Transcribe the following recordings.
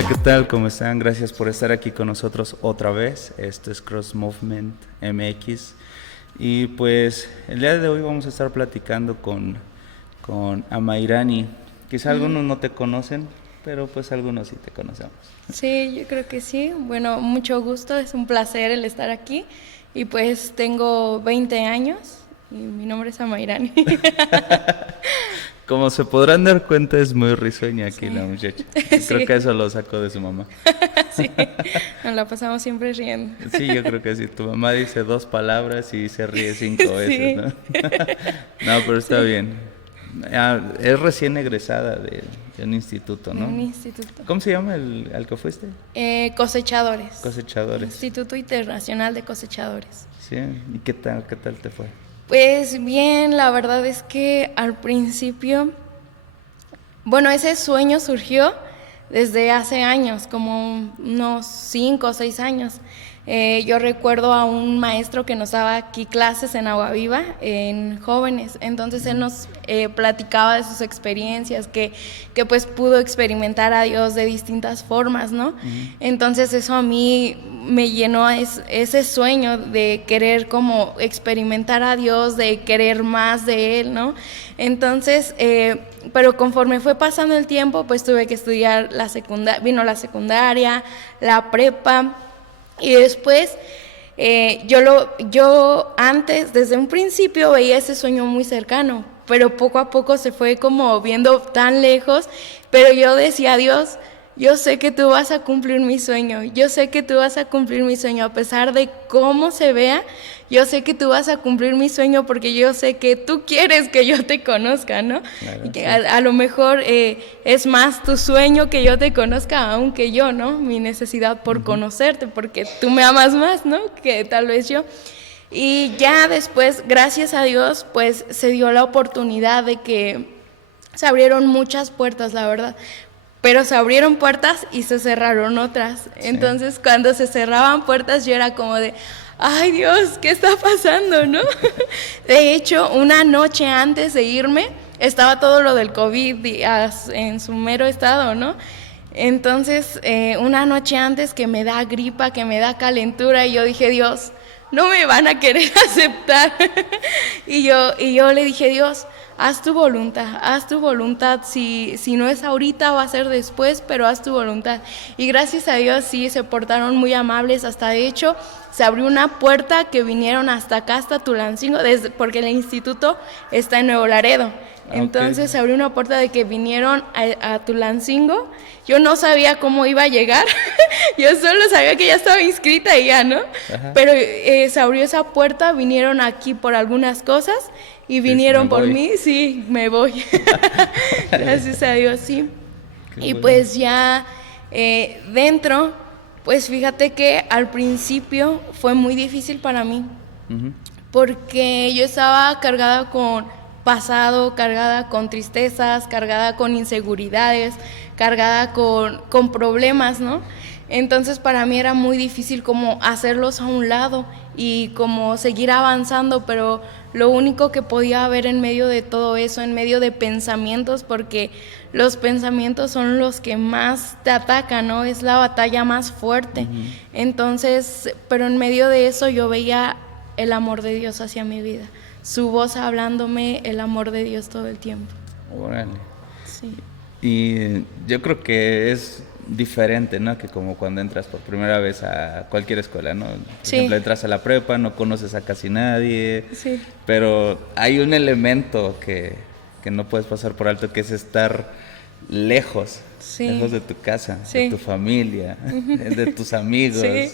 Hola, ¿qué tal? ¿Cómo están? Gracias por estar aquí con nosotros otra vez. Esto es Cross Movement MX. Y pues el día de hoy vamos a estar platicando con Amairani. Quizá algunos no te conocen, pero pues algunos sí te conocemos. Sí, yo creo que sí. Bueno, mucho gusto, es un placer el estar aquí. Y pues tengo 20 años y mi nombre es Amairani. Como se podrán dar cuenta, es muy risueña aquí Sí. la muchacha. Creo Sí, que eso lo sacó de su mamá. sí, nos la pasamos siempre riendo. Sí, yo creo que sí. Tu mamá dice 2 palabras y se ríe 5 veces, Sí, ¿no? No, pero está sí, bien. Es recién egresada de un instituto, de ¿no? un instituto. ¿Cómo se llama al que fuiste? Cosechadores. Cosechadores. Instituto Internacional de Cosechadores. Sí. ¿Y qué tal? ¿Qué tal te fue? Pues bien, la verdad es que al principio, bueno, ese sueño surgió desde hace años, como unos 5 o 6 años. Yo recuerdo a un maestro que nos daba aquí clases en Agua Viva, en jóvenes. Entonces él nos platicaba de sus experiencias, que pues pudo experimentar a Dios de distintas formas, ¿no? Entonces eso a mí me llenó ese sueño de querer como experimentar a Dios, de querer más de Él, ¿no? Entonces, pero conforme fue pasando el tiempo, pues tuve que estudiar vino la secundaria, la prepa. Y después, yo antes, desde un principio, veía ese sueño muy cercano, pero poco a poco se fue como viendo tan lejos, pero yo decía, Dios, yo sé que tú vas a cumplir mi sueño, yo sé que tú vas a cumplir mi sueño, a pesar de cómo se vea, yo sé que tú vas a cumplir mi sueño porque yo sé que tú quieres que yo te conozca, ¿no? Claro, Y que sí. a lo mejor es más tu sueño que yo te conozca, aunque yo, ¿no? Mi necesidad por conocerte, porque tú me amas más, ¿no? Que tal vez yo. Y ya después, gracias a Dios, pues se dio la oportunidad de que se abrieron muchas puertas, la verdad. Pero se abrieron puertas y se cerraron otras. Sí. Entonces, cuando se cerraban puertas, yo era como de, ay Dios, ¿qué está pasando, no? De hecho, una noche antes de irme, estaba todo lo del COVID en su mero estado, ¿no? Entonces, una noche antes que me da gripa, que me da calentura, y yo dije, Dios, no me van a querer aceptar. y yo le dije, Dios, haz tu voluntad, si no es ahorita va a ser después, pero haz tu voluntad. Y gracias a Dios sí, se portaron muy amables, hasta de hecho se abrió una puerta que vinieron hasta acá, hasta Tulancingo, porque el instituto está en Nuevo Laredo. Entonces se abrió una puerta de que vinieron a Tulancingo. Yo no sabía cómo iba a llegar, yo solo sabía que ya estaba inscrita y ya, ¿no? Ajá. Pero se abrió esa puerta, vinieron aquí por algunas cosas y vinieron por mí, sí, me voy. Gracias a Dios, sí. Qué Y bueno. pues ya dentro, pues fíjate que al principio fue muy difícil para mí, Ujú. porque yo estaba cargada con pasado, cargada con tristezas, cargada con inseguridades, cargada con problemas, ¿no? Entonces para mí era muy difícil como hacerlos a un lado y como seguir avanzando, pero lo único que podía haber en medio de todo eso, en medio de pensamientos, porque los pensamientos son los que más te atacan, ¿no? Es la batalla más fuerte. Entonces, pero en medio de eso yo veía el amor de Dios hacia mi vida, su voz hablándome, el amor de Dios todo el tiempo. Órale. Sí. Y yo creo que es diferente, ¿no? Que como cuando entras por primera vez a cualquier escuela, ¿no? Por Sí. ejemplo, entras a la prepa, no conoces a casi nadie, Sí. pero hay un elemento que no puedes pasar por alto, que es estar lejos, Sí. lejos de tu casa, Sí. de tu familia, de tus amigos. Sí.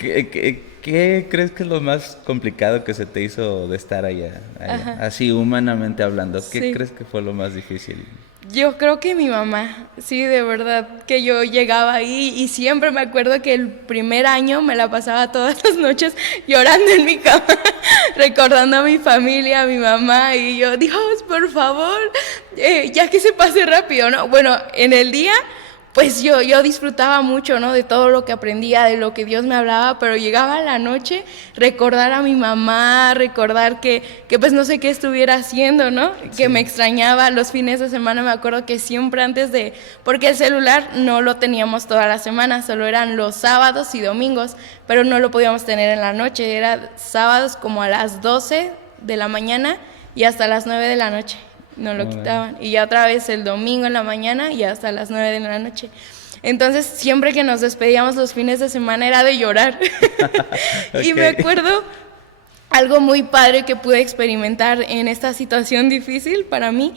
¿Qué crees que es lo más complicado que se te hizo de estar allá? Ajá. Así humanamente hablando, ¿qué Sí. crees que fue lo más difícil? Yo creo que mi mamá, sí, de verdad, que yo llegaba ahí y siempre me acuerdo que el primer año me la pasaba todas las noches llorando en mi cama, recordando a mi familia, a mi mamá, y yo, Dios, por favor, ya que se pase rápido, ¿no? Bueno, en el día, pues yo disfrutaba mucho, ¿no? De todo lo que aprendía, de lo que Dios me hablaba, pero llegaba la noche, recordar a mi mamá, recordar que pues no sé qué estuviera haciendo, ¿no? Sí. Que me extrañaba los fines de semana, me acuerdo que siempre antes de, porque el celular no lo teníamos toda la semana, solo eran los sábados y domingos, pero no lo podíamos tener en la noche, era sábados como a las 12 de la mañana y hasta las 9 de la noche. No lo quitaban. Y ya otra vez el domingo en la mañana y hasta las 9 de la noche. Entonces, siempre que nos despedíamos los fines de semana era de llorar. Okay. Y me acuerdo algo muy padre que pude experimentar en esta situación difícil para mí,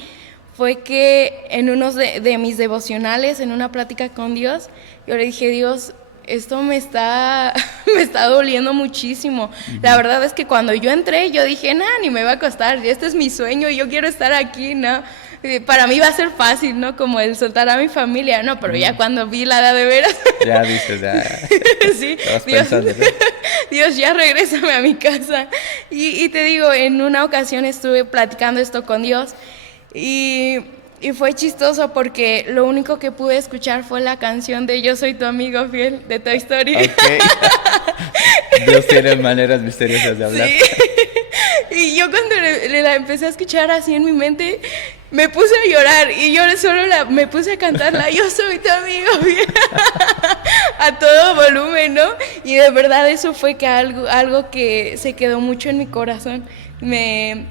fue que en uno de mis devocionales, en una plática con Dios, yo le dije, Dios, esto me está doliendo muchísimo. Uh-huh. La verdad es que cuando yo entré, yo dije, ni me va a costar, este es mi sueño, yo quiero estar aquí, ¿no? Para mí va a ser fácil, ¿no? Como el soltar a mi familia, ¿no? Pero ya cuando vi la de veras... Ya dices, ya... Sí, Dios, ya regrésame a mi casa. Y te digo, en una ocasión estuve platicando esto con Dios y fue chistoso porque lo único que pude escuchar fue la canción de Yo soy tu amigo fiel de Toy Story. Okay. Dios tiene maneras misteriosas de hablar. Sí. Y yo cuando la empecé a escuchar así en mi mente, me puse a llorar y yo solo me puse a cantarla. Yo soy tu amigo fiel. A todo volumen, ¿no? Y de verdad eso fue que algo que se quedó mucho en mi corazón. Me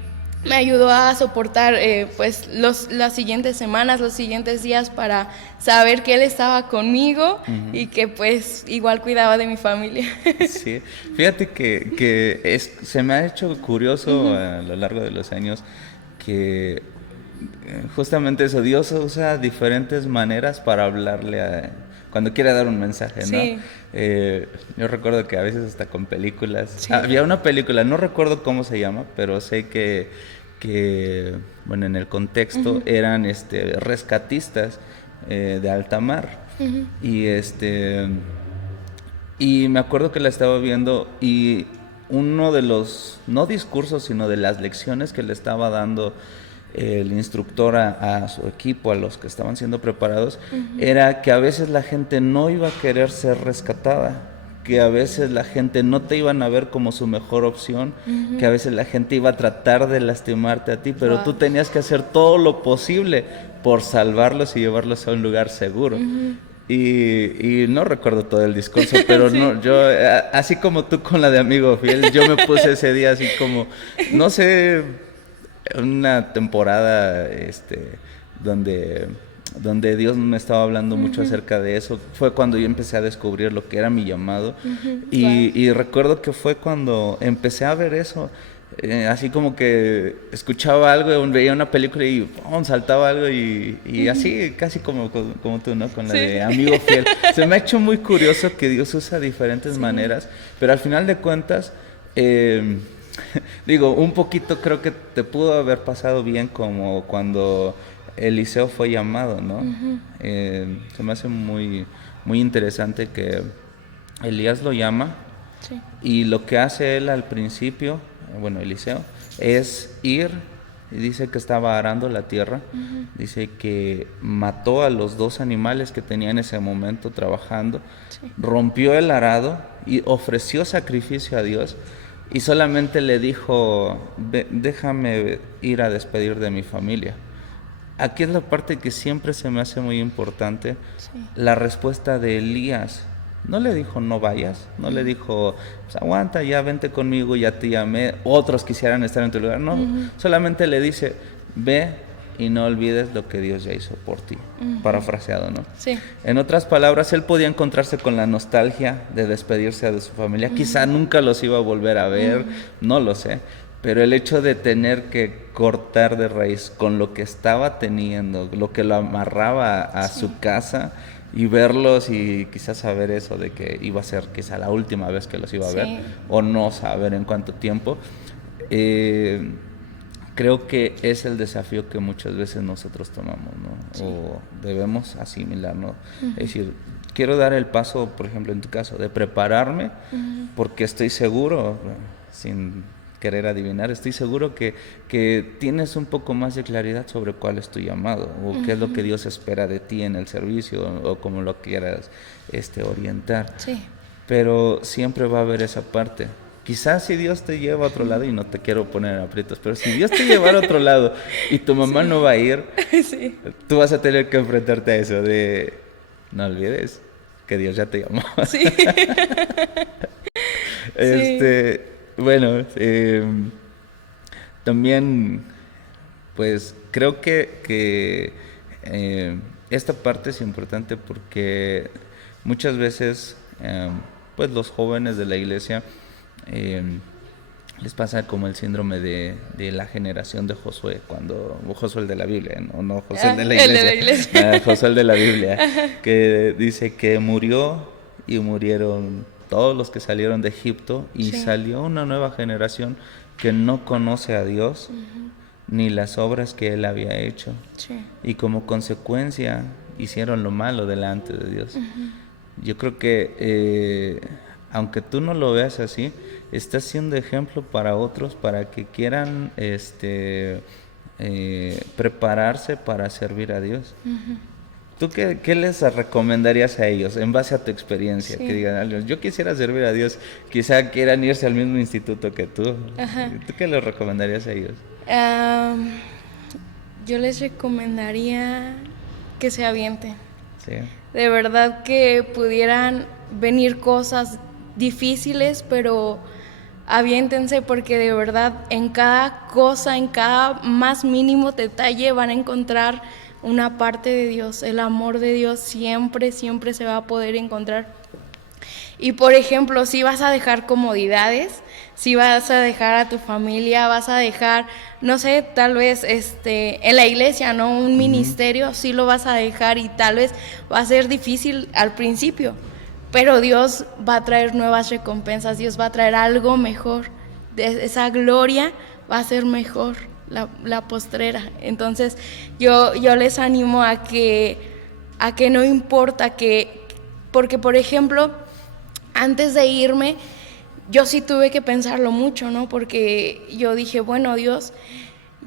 ayudó a soportar pues las siguientes semanas, los siguientes días para saber que Él estaba conmigo uh-huh. y que pues igual cuidaba de mi familia. Sí, fíjate que se me ha hecho curioso uh-huh. a lo largo de los años que justamente eso, Dios usa diferentes maneras para hablarle cuando quiere dar un mensaje, ¿no? Sí. Yo recuerdo que a veces hasta con películas, sí. Había una película, no recuerdo cómo se llama, pero sé que bueno, en el contexto uh-huh. eran rescatistas de alta mar uh-huh. y me acuerdo que la estaba viendo y uno de los, no discursos, sino de las lecciones que le estaba dando el instructor a su equipo, a los que estaban siendo preparados, uh-huh. era que a veces la gente no iba a querer ser rescatada, que a veces la gente no te iban a ver como su mejor opción, uh-huh. que a veces la gente iba a tratar de lastimarte a ti, pero wow. tú tenías que hacer todo lo posible por salvarlos y llevarlos a un lugar seguro. Uh-huh. Y no recuerdo todo el discurso, pero sí. no, yo, así como tú con la de Amigo Fiel, yo me puse ese día así como, no sé, una temporada donde Dios me estaba hablando uh-huh. mucho acerca de eso. Fue cuando yo empecé a descubrir lo que era mi llamado uh-huh. y recuerdo que fue cuando empecé a ver eso, así como que escuchaba algo, veía una película y saltaba algo y uh-huh. así casi como tú, ¿no? Con la sí. de Amigo Fiel. Se me ha hecho muy curioso que Dios usa diferentes sí. maneras, pero al final de cuentas digo, un poquito creo que te pudo haber pasado bien como cuando Eliseo fue llamado, ¿no? Uh-huh. Se me hace muy, muy interesante que Elías lo llama sí. y lo que hace él al principio, bueno, Eliseo, es ir, y dice que estaba arando la tierra, uh-huh. dice que mató a los 2 animales que tenía en ese momento trabajando, sí. rompió el arado y ofreció sacrificio a Dios. Y solamente le dijo, déjame ir a despedir de mi familia. Aquí es la parte que siempre se me hace muy importante, sí. la respuesta de Elías. No le dijo, no vayas, no le dijo, pues aguanta, ya vente conmigo, ya te llamé, otros quisieran estar en tu lugar. No, uh-huh. solamente le dice, ve y no olvides lo que Dios ya hizo por ti. Uh-huh. Parafraseado, ¿no? Sí. En otras palabras, él podía encontrarse con la nostalgia de despedirse de su familia. Uh-huh. Quizá nunca los iba a volver a ver, uh-huh. no lo sé. Pero el hecho de tener que cortar de raíz con lo que estaba teniendo, lo que lo amarraba a sí. su casa y verlos y quizás saber eso de que iba a ser quizá la última vez que los iba a sí. ver o no saber en cuánto tiempo, creo que es el desafío que muchas veces nosotros tomamos, ¿no? Sí. O debemos asimilar, ¿no? Uh-huh. Es decir, quiero dar el paso, por ejemplo, en tu caso, de prepararme uh-huh. porque estoy seguro, sin querer adivinar. Estoy seguro que tienes un poco más de claridad sobre cuál es tu llamado o qué es lo que Dios espera de ti en el servicio o como lo quieras orientar. Sí. Pero siempre va a haber esa parte. Quizás si Dios te lleva a otro lado, y no te quiero poner en aprietos, pero si Dios te lleva a otro lado y tu mamá no va a ir, Sí. tú vas a tener que enfrentarte a eso de, no olvides que Dios ya te llamó. Sí. Bueno, también, pues creo que esta parte es importante porque muchas veces, pues los jóvenes de la iglesia les pasa como el síndrome de la generación de Josué, Josué el de la Biblia, no Josué el de la iglesia, el de la iglesia. Josué el de la Biblia, que dice que murió y murieron todos los que salieron de Egipto y Sí. salió una nueva generación que no conoce a Dios ni las obras que Él había hecho, Sí. y como consecuencia hicieron lo malo delante de Dios. Yo creo que aunque tú no lo veas así, estás siendo ejemplo para otros para que quieran prepararse para servir a Dios. ¿Tú qué les recomendarías a ellos en base a tu experiencia? Sí. Que digan, yo quisiera servir a Dios, quizá quieran irse al mismo instituto que tú. Ajá. ¿Tú qué les recomendarías a ellos? Yo les recomendaría que se avienten. Sí. De verdad que pudieran venir cosas difíciles, pero aviéntense porque de verdad en cada cosa, en cada más mínimo detalle van a encontrar una parte de Dios. El amor de Dios siempre, siempre se va a poder encontrar. Y por ejemplo, si vas a dejar comodidades, si vas a dejar a tu familia, vas a dejar, no sé, tal vez en la iglesia, ¿no? Un ministerio, sí lo vas a dejar y tal vez va a ser difícil al principio, pero Dios va a traer nuevas recompensas, Dios va a traer algo mejor. Esa gloria va a ser mejor, la postrera. Entonces yo les animo a que no importa porque por ejemplo, antes de irme, yo sí tuve que pensarlo mucho, ¿no? Porque yo dije, bueno, Dios,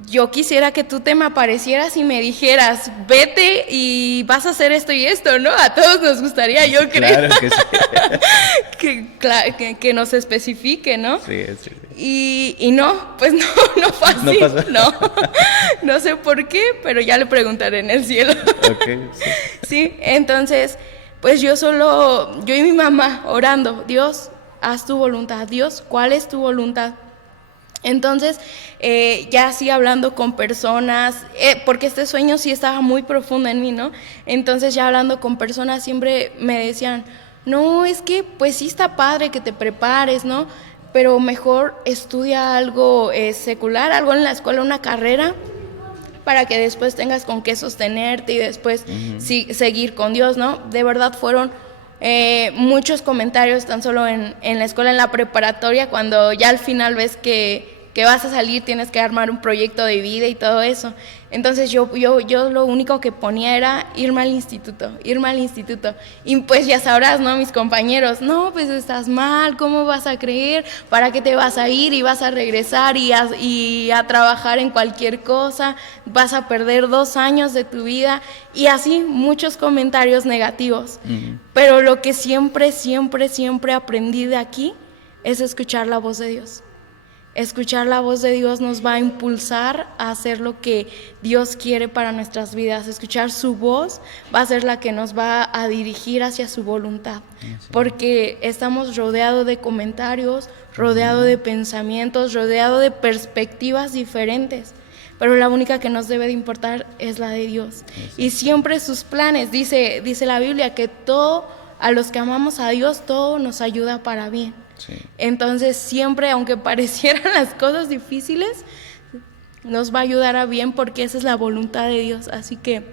yo quisiera que tú te me aparecieras y me dijeras, vete y vas a hacer esto y esto, ¿no? A todos nos gustaría, yo creo. Claro que sí. que nos especifique, ¿no? Sí, sí, sí. Y no, pues no fue así. ¿No pasó? No sé por qué, pero ya le preguntaré en el cielo. Okay, sí. Sí, entonces, pues yo y mi mamá orando, Dios, haz tu voluntad, Dios, ¿cuál es tu voluntad? Entonces, ya así hablando con personas, porque este sueño sí estaba muy profundo en mí, ¿no? Entonces ya hablando con personas siempre me decían, no, es que pues sí está padre que te prepares, ¿no? Pero mejor estudia algo secular, algo en la escuela, una carrera, para que después tengas con qué sostenerte y después seguir con Dios, ¿no? De verdad fueron muchos comentarios tan solo en la escuela, en la preparatoria, cuando ya al final ves que vas a salir, tienes que armar un proyecto de vida y todo eso. Entonces yo lo único que ponía era irme al instituto. Y pues ya sabrás, ¿no? Mis compañeros, no, pues estás mal, ¿cómo vas a creer? ¿Para qué te vas a ir y vas a regresar y a trabajar en cualquier cosa? Vas a perder 2 años de tu vida. Y así muchos comentarios negativos. Pero lo que siempre aprendí de aquí es escuchar la voz de Dios. Escuchar la voz de Dios nos va a impulsar a hacer lo que Dios quiere para nuestras vidas. Escuchar su voz va a ser la que nos va a dirigir hacia su voluntad. Porque estamos rodeados de comentarios, rodeados de pensamientos, rodeados de perspectivas diferentes. Pero la única que nos debe de importar es la de Dios. Y siempre sus planes, dice la Biblia, que todo, a los que amamos a Dios, todo nos ayuda para bien. Sí. Entonces siempre, aunque parecieran las cosas difíciles, nos va a ayudar a bien porque esa es la voluntad de Dios. Así que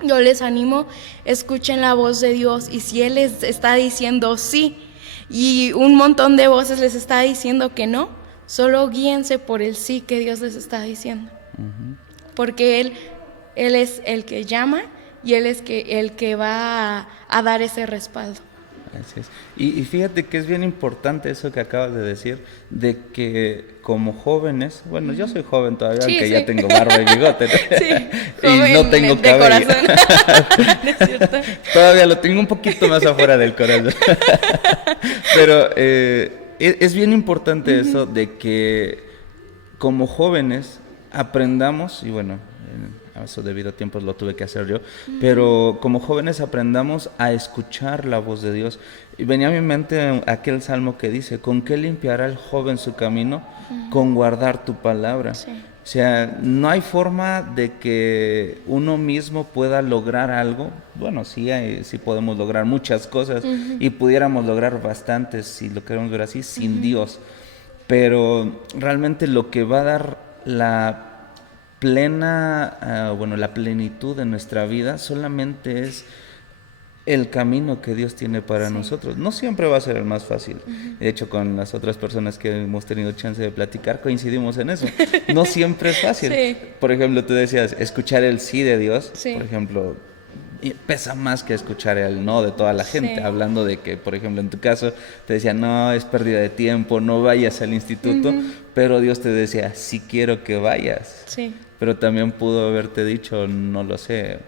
yo les animo, escuchen la voz de Dios, y si Él les está diciendo sí y un montón de voces les está diciendo que no, solo guíense por el sí que Dios les está diciendo. Porque Él es el que llama y Él es el que va a dar ese respaldo. Así es. Y fíjate que es bien importante eso que acabas de decir, de que como jóvenes, bueno, yo soy joven todavía, Sí, aunque sí. ya tengo barba y bigote, ¿no? Sí, Y joven no tengo de cabello. corazón. ¿No es cierto? Todavía lo tengo un poquito más afuera del corazón. Pero es bien importante eso de que como jóvenes aprendamos, y bueno, a eso debido a tiempos lo tuve que hacer yo, pero como jóvenes aprendamos a escuchar la voz de Dios. Y venía a mi mente aquel salmo que dice, ¿con qué limpiará el joven su camino? Con guardar tu palabra. Sí. O sea, no hay forma de que uno mismo pueda lograr algo. Bueno, sí, sí podemos lograr muchas cosas y pudiéramos lograr bastantes, si lo queremos ver así, sin Dios. Pero realmente lo que va a dar la la plenitud de nuestra vida solamente es el camino que Dios tiene para nosotros. No siempre va a ser el más fácil. De hecho, con las otras personas que hemos tenido chance de platicar, coincidimos en eso. No siempre es fácil. Sí. Por ejemplo, tú decías, escuchar el sí de Dios, Sí. por ejemplo, pesa más que escuchar el no de toda la gente. Sí. Hablando de que, por ejemplo, en tu caso, te decía, no, es pérdida de tiempo, no vayas al instituto, pero Dios te decía, sí quiero que vayas. Sí. Pero también pudo haberte dicho, no lo sé,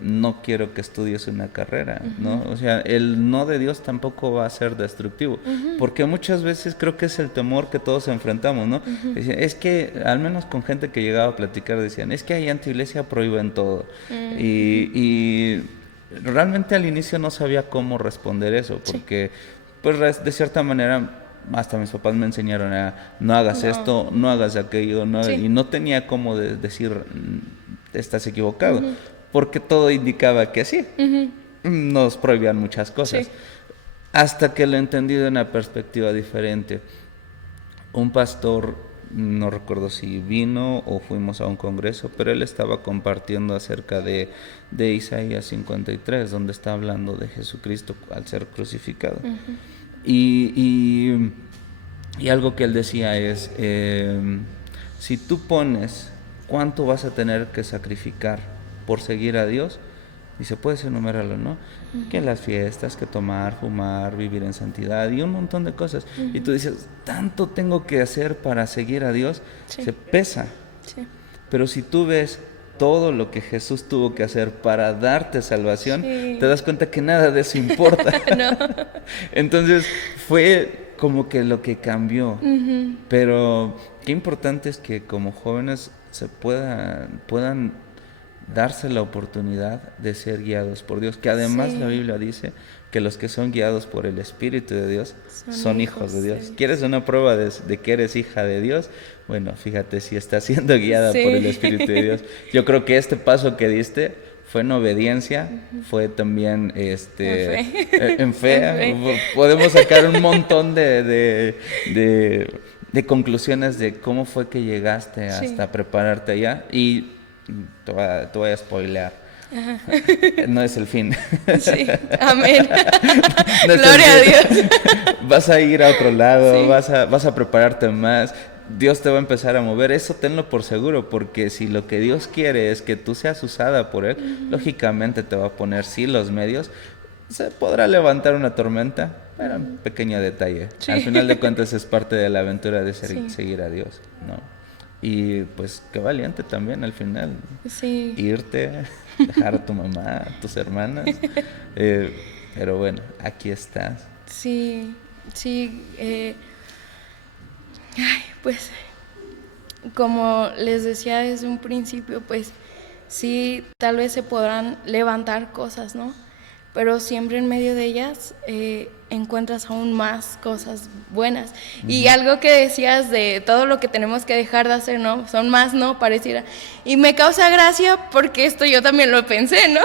no quiero que estudies una carrera, ¿no? O sea, el no de Dios tampoco va a ser destructivo, porque muchas veces creo que es el temor que todos enfrentamos, ¿no? Decían, es que, al menos con gente que llegaba a platicar, decían, es que ahí en tu iglesia prohíben todo. Y realmente al inicio no sabía cómo responder eso, porque pues de cierta manera hasta mis papás me enseñaron a no hagas esto, no hagas aquello, y no tenía cómo decir estás equivocado, porque todo indicaba que sí, nos prohibían muchas cosas, hasta que lo entendí de una perspectiva diferente. Un pastor, no recuerdo si vino o fuimos a un congreso, pero él estaba compartiendo acerca de Isaías 53, donde está hablando de Jesucristo al ser crucificado. Y algo que él decía es, si tú pones cuánto vas a tener que sacrificar por seguir a Dios, dice, puedes enumerarlo, ¿no? Que las fiestas, que tomar, fumar, vivir en santidad y un montón de cosas. Y tú dices, tanto tengo que hacer para seguir a Dios, se pesa. Sí. Pero si tú ves todo lo que Jesús tuvo que hacer para darte salvación, te das cuenta que nada de eso importa. No. Entonces fue como que lo que cambió. Pero qué importante es que como jóvenes se puedan darse la oportunidad de ser guiados por Dios, que además la Biblia dice que los que son guiados por el Espíritu de Dios son hijos de Dios. ¿Quieres una prueba de que eres hija de Dios? Bueno, fíjate si estás siendo guiada por el Espíritu de Dios. Yo creo que este paso que diste fue en obediencia, fue también en fe. Podemos sacar un montón de conclusiones de cómo fue que llegaste hasta prepararte allá, y te voy a spoilear. No es el fin. Sí, amén. No Gloria a Dios. Vas a ir a otro lado, vas a prepararte más. Dios te va a empezar a mover, eso tenlo por seguro, porque si lo que Dios quiere es que tú seas usada por Él, lógicamente te va a poner los medios. Se podrá levantar una tormenta, pero un pequeño detalle. Al final de cuentas es parte de la aventura de seguir a Dios, ¿no? Y pues qué valiente también al final. Irte, dejar a tu mamá, a tus hermanas. Pero bueno, aquí estás. Pues como les decía desde un principio, pues sí, tal vez se podrán levantar cosas, ¿no? Pero siempre en medio de ellas encuentras aún más cosas buenas. Y algo que decías de todo lo que tenemos que dejar de hacer, ¿no? Son más, ¿no? Pareciera. Y me causa gracia porque esto yo también lo pensé, ¿no?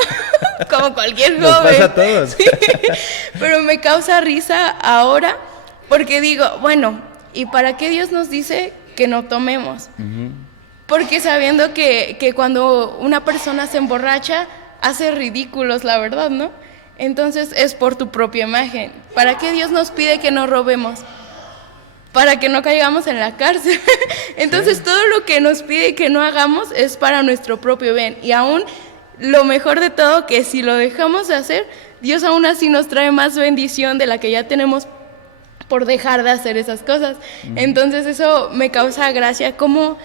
Como cualquier joven. Nos pasa a todos. Sí. Pero me causa risa ahora porque digo, bueno, ¿y para qué Dios nos dice que no tomemos? Porque sabiendo que cuando una persona se emborracha, hace ridículos, la verdad, ¿no? Entonces es por tu propia imagen. ¿Para qué Dios nos pide que no robemos? Para que no caigamos en la cárcel. Entonces todo lo que nos pide que no hagamos es para nuestro propio bien. Y aún lo mejor de todo, que si lo dejamos de hacer, Dios aún así nos trae más bendición de la que ya tenemos por dejar de hacer esas cosas. Entonces eso me causa gracia, como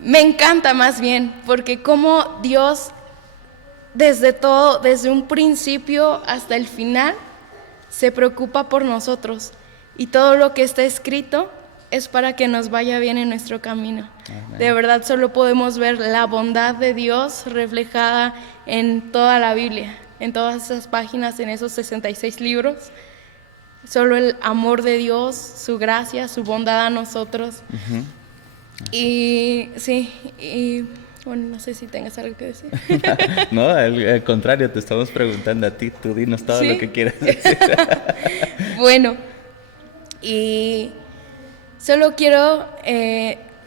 me encanta más bien, porque como Dios desde todo, desde un principio hasta el final, se preocupa por nosotros, y todo lo que está escrito es para que nos vaya bien en nuestro camino. Amén. De verdad solo podemos ver la bondad de Dios reflejada en toda la Biblia, en todas esas páginas, en esos 66 libros. Solo el amor de Dios, su gracia, su bondad a nosotros. Uh-huh. Y sí, y bueno, no sé si tengas algo que decir. No, al contrario, te estamos preguntando a ti, tú dinos todo lo que quieras decir. Bueno, y solo quiero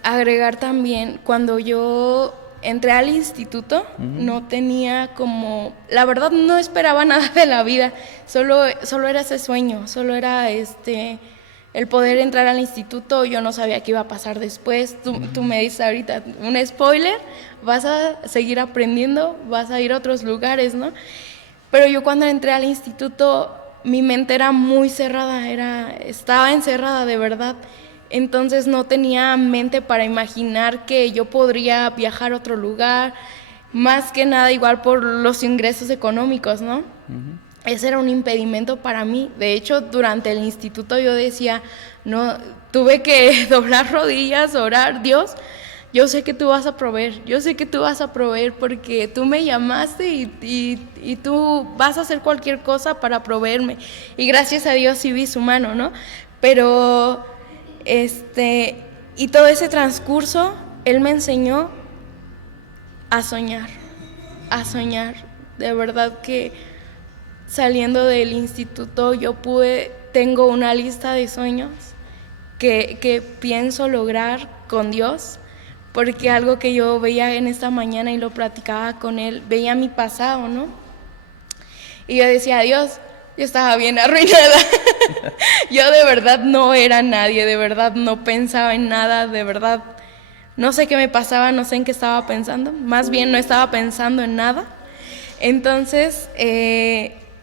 agregar también, cuando yo entré al instituto, no tenía como, la verdad no esperaba nada de la vida, solo era ese sueño, solo era el poder entrar al instituto. Yo no sabía qué iba a pasar después. Tú me dices ahorita, un spoiler, vas a seguir aprendiendo, vas a ir a otros lugares, ¿no? Pero yo cuando entré al instituto, mi mente era muy cerrada, estaba encerrada de verdad. Entonces no tenía mente para imaginar que yo podría viajar a otro lugar, más que nada igual por los ingresos económicos, ¿no? Uh-huh. Ese era un impedimento para mí. De hecho, durante el instituto yo decía, no, tuve que doblar rodillas, orar, Dios, yo sé que tú vas a proveer, yo sé que tú vas a proveer porque tú me llamaste y tú vas a hacer cualquier cosa para proveerme. Y gracias a Dios sí vi su mano, ¿no? Pero, y todo ese transcurso, Él me enseñó a soñar, de verdad que saliendo del instituto tengo una lista de sueños que pienso lograr con Dios, porque algo que yo veía en esta mañana y lo platicaba con Él, veía mi pasado, ¿no? Y yo decía, Dios, yo estaba bien arruinada, yo de verdad no era nadie, de verdad no pensaba en nada, de verdad no sé qué me pasaba, no sé en qué estaba pensando, más bien no estaba pensando en nada. Entonces,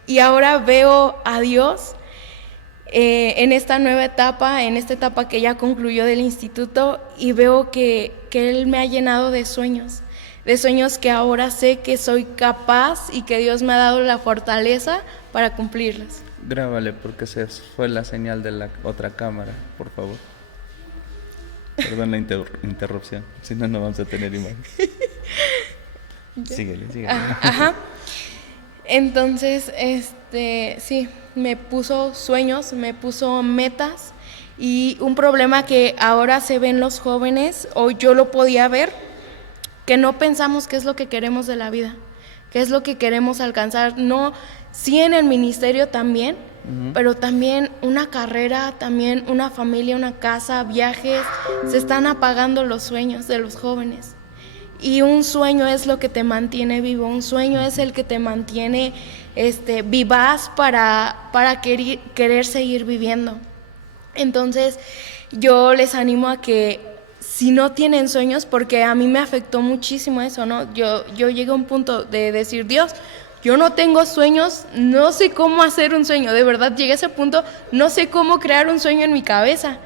y ahora veo a Dios en esta nueva etapa, en esta etapa que ya concluyó del instituto, y veo que Él me ha llenado de sueños que ahora sé que soy capaz y que Dios me ha dado la fortaleza para cumplirlos. Grábale, porque se fue la señal de la otra cámara, por favor. Perdón la interrupción, si no, no vamos a tener imagen. Síguele. Ajá. Entonces, sí, me puso sueños, me puso metas, y un problema que ahora se ve en los jóvenes, o yo lo podía ver, que no pensamos qué es lo que queremos de la vida, qué es lo que queremos alcanzar. No, sí, en el ministerio también, pero también una carrera, también una familia, una casa, viajes. Se están apagando los sueños de los jóvenes. Y un sueño es lo que te mantiene vivo, un sueño es el que te mantiene vivaz para querer seguir viviendo. Entonces, yo les animo a que si no tienen sueños, porque a mí me afectó muchísimo eso, ¿no? Yo llegué a un punto de decir, Dios, yo no tengo sueños, no sé cómo hacer un sueño, de verdad llegué a ese punto, no sé cómo crear un sueño en mi cabeza.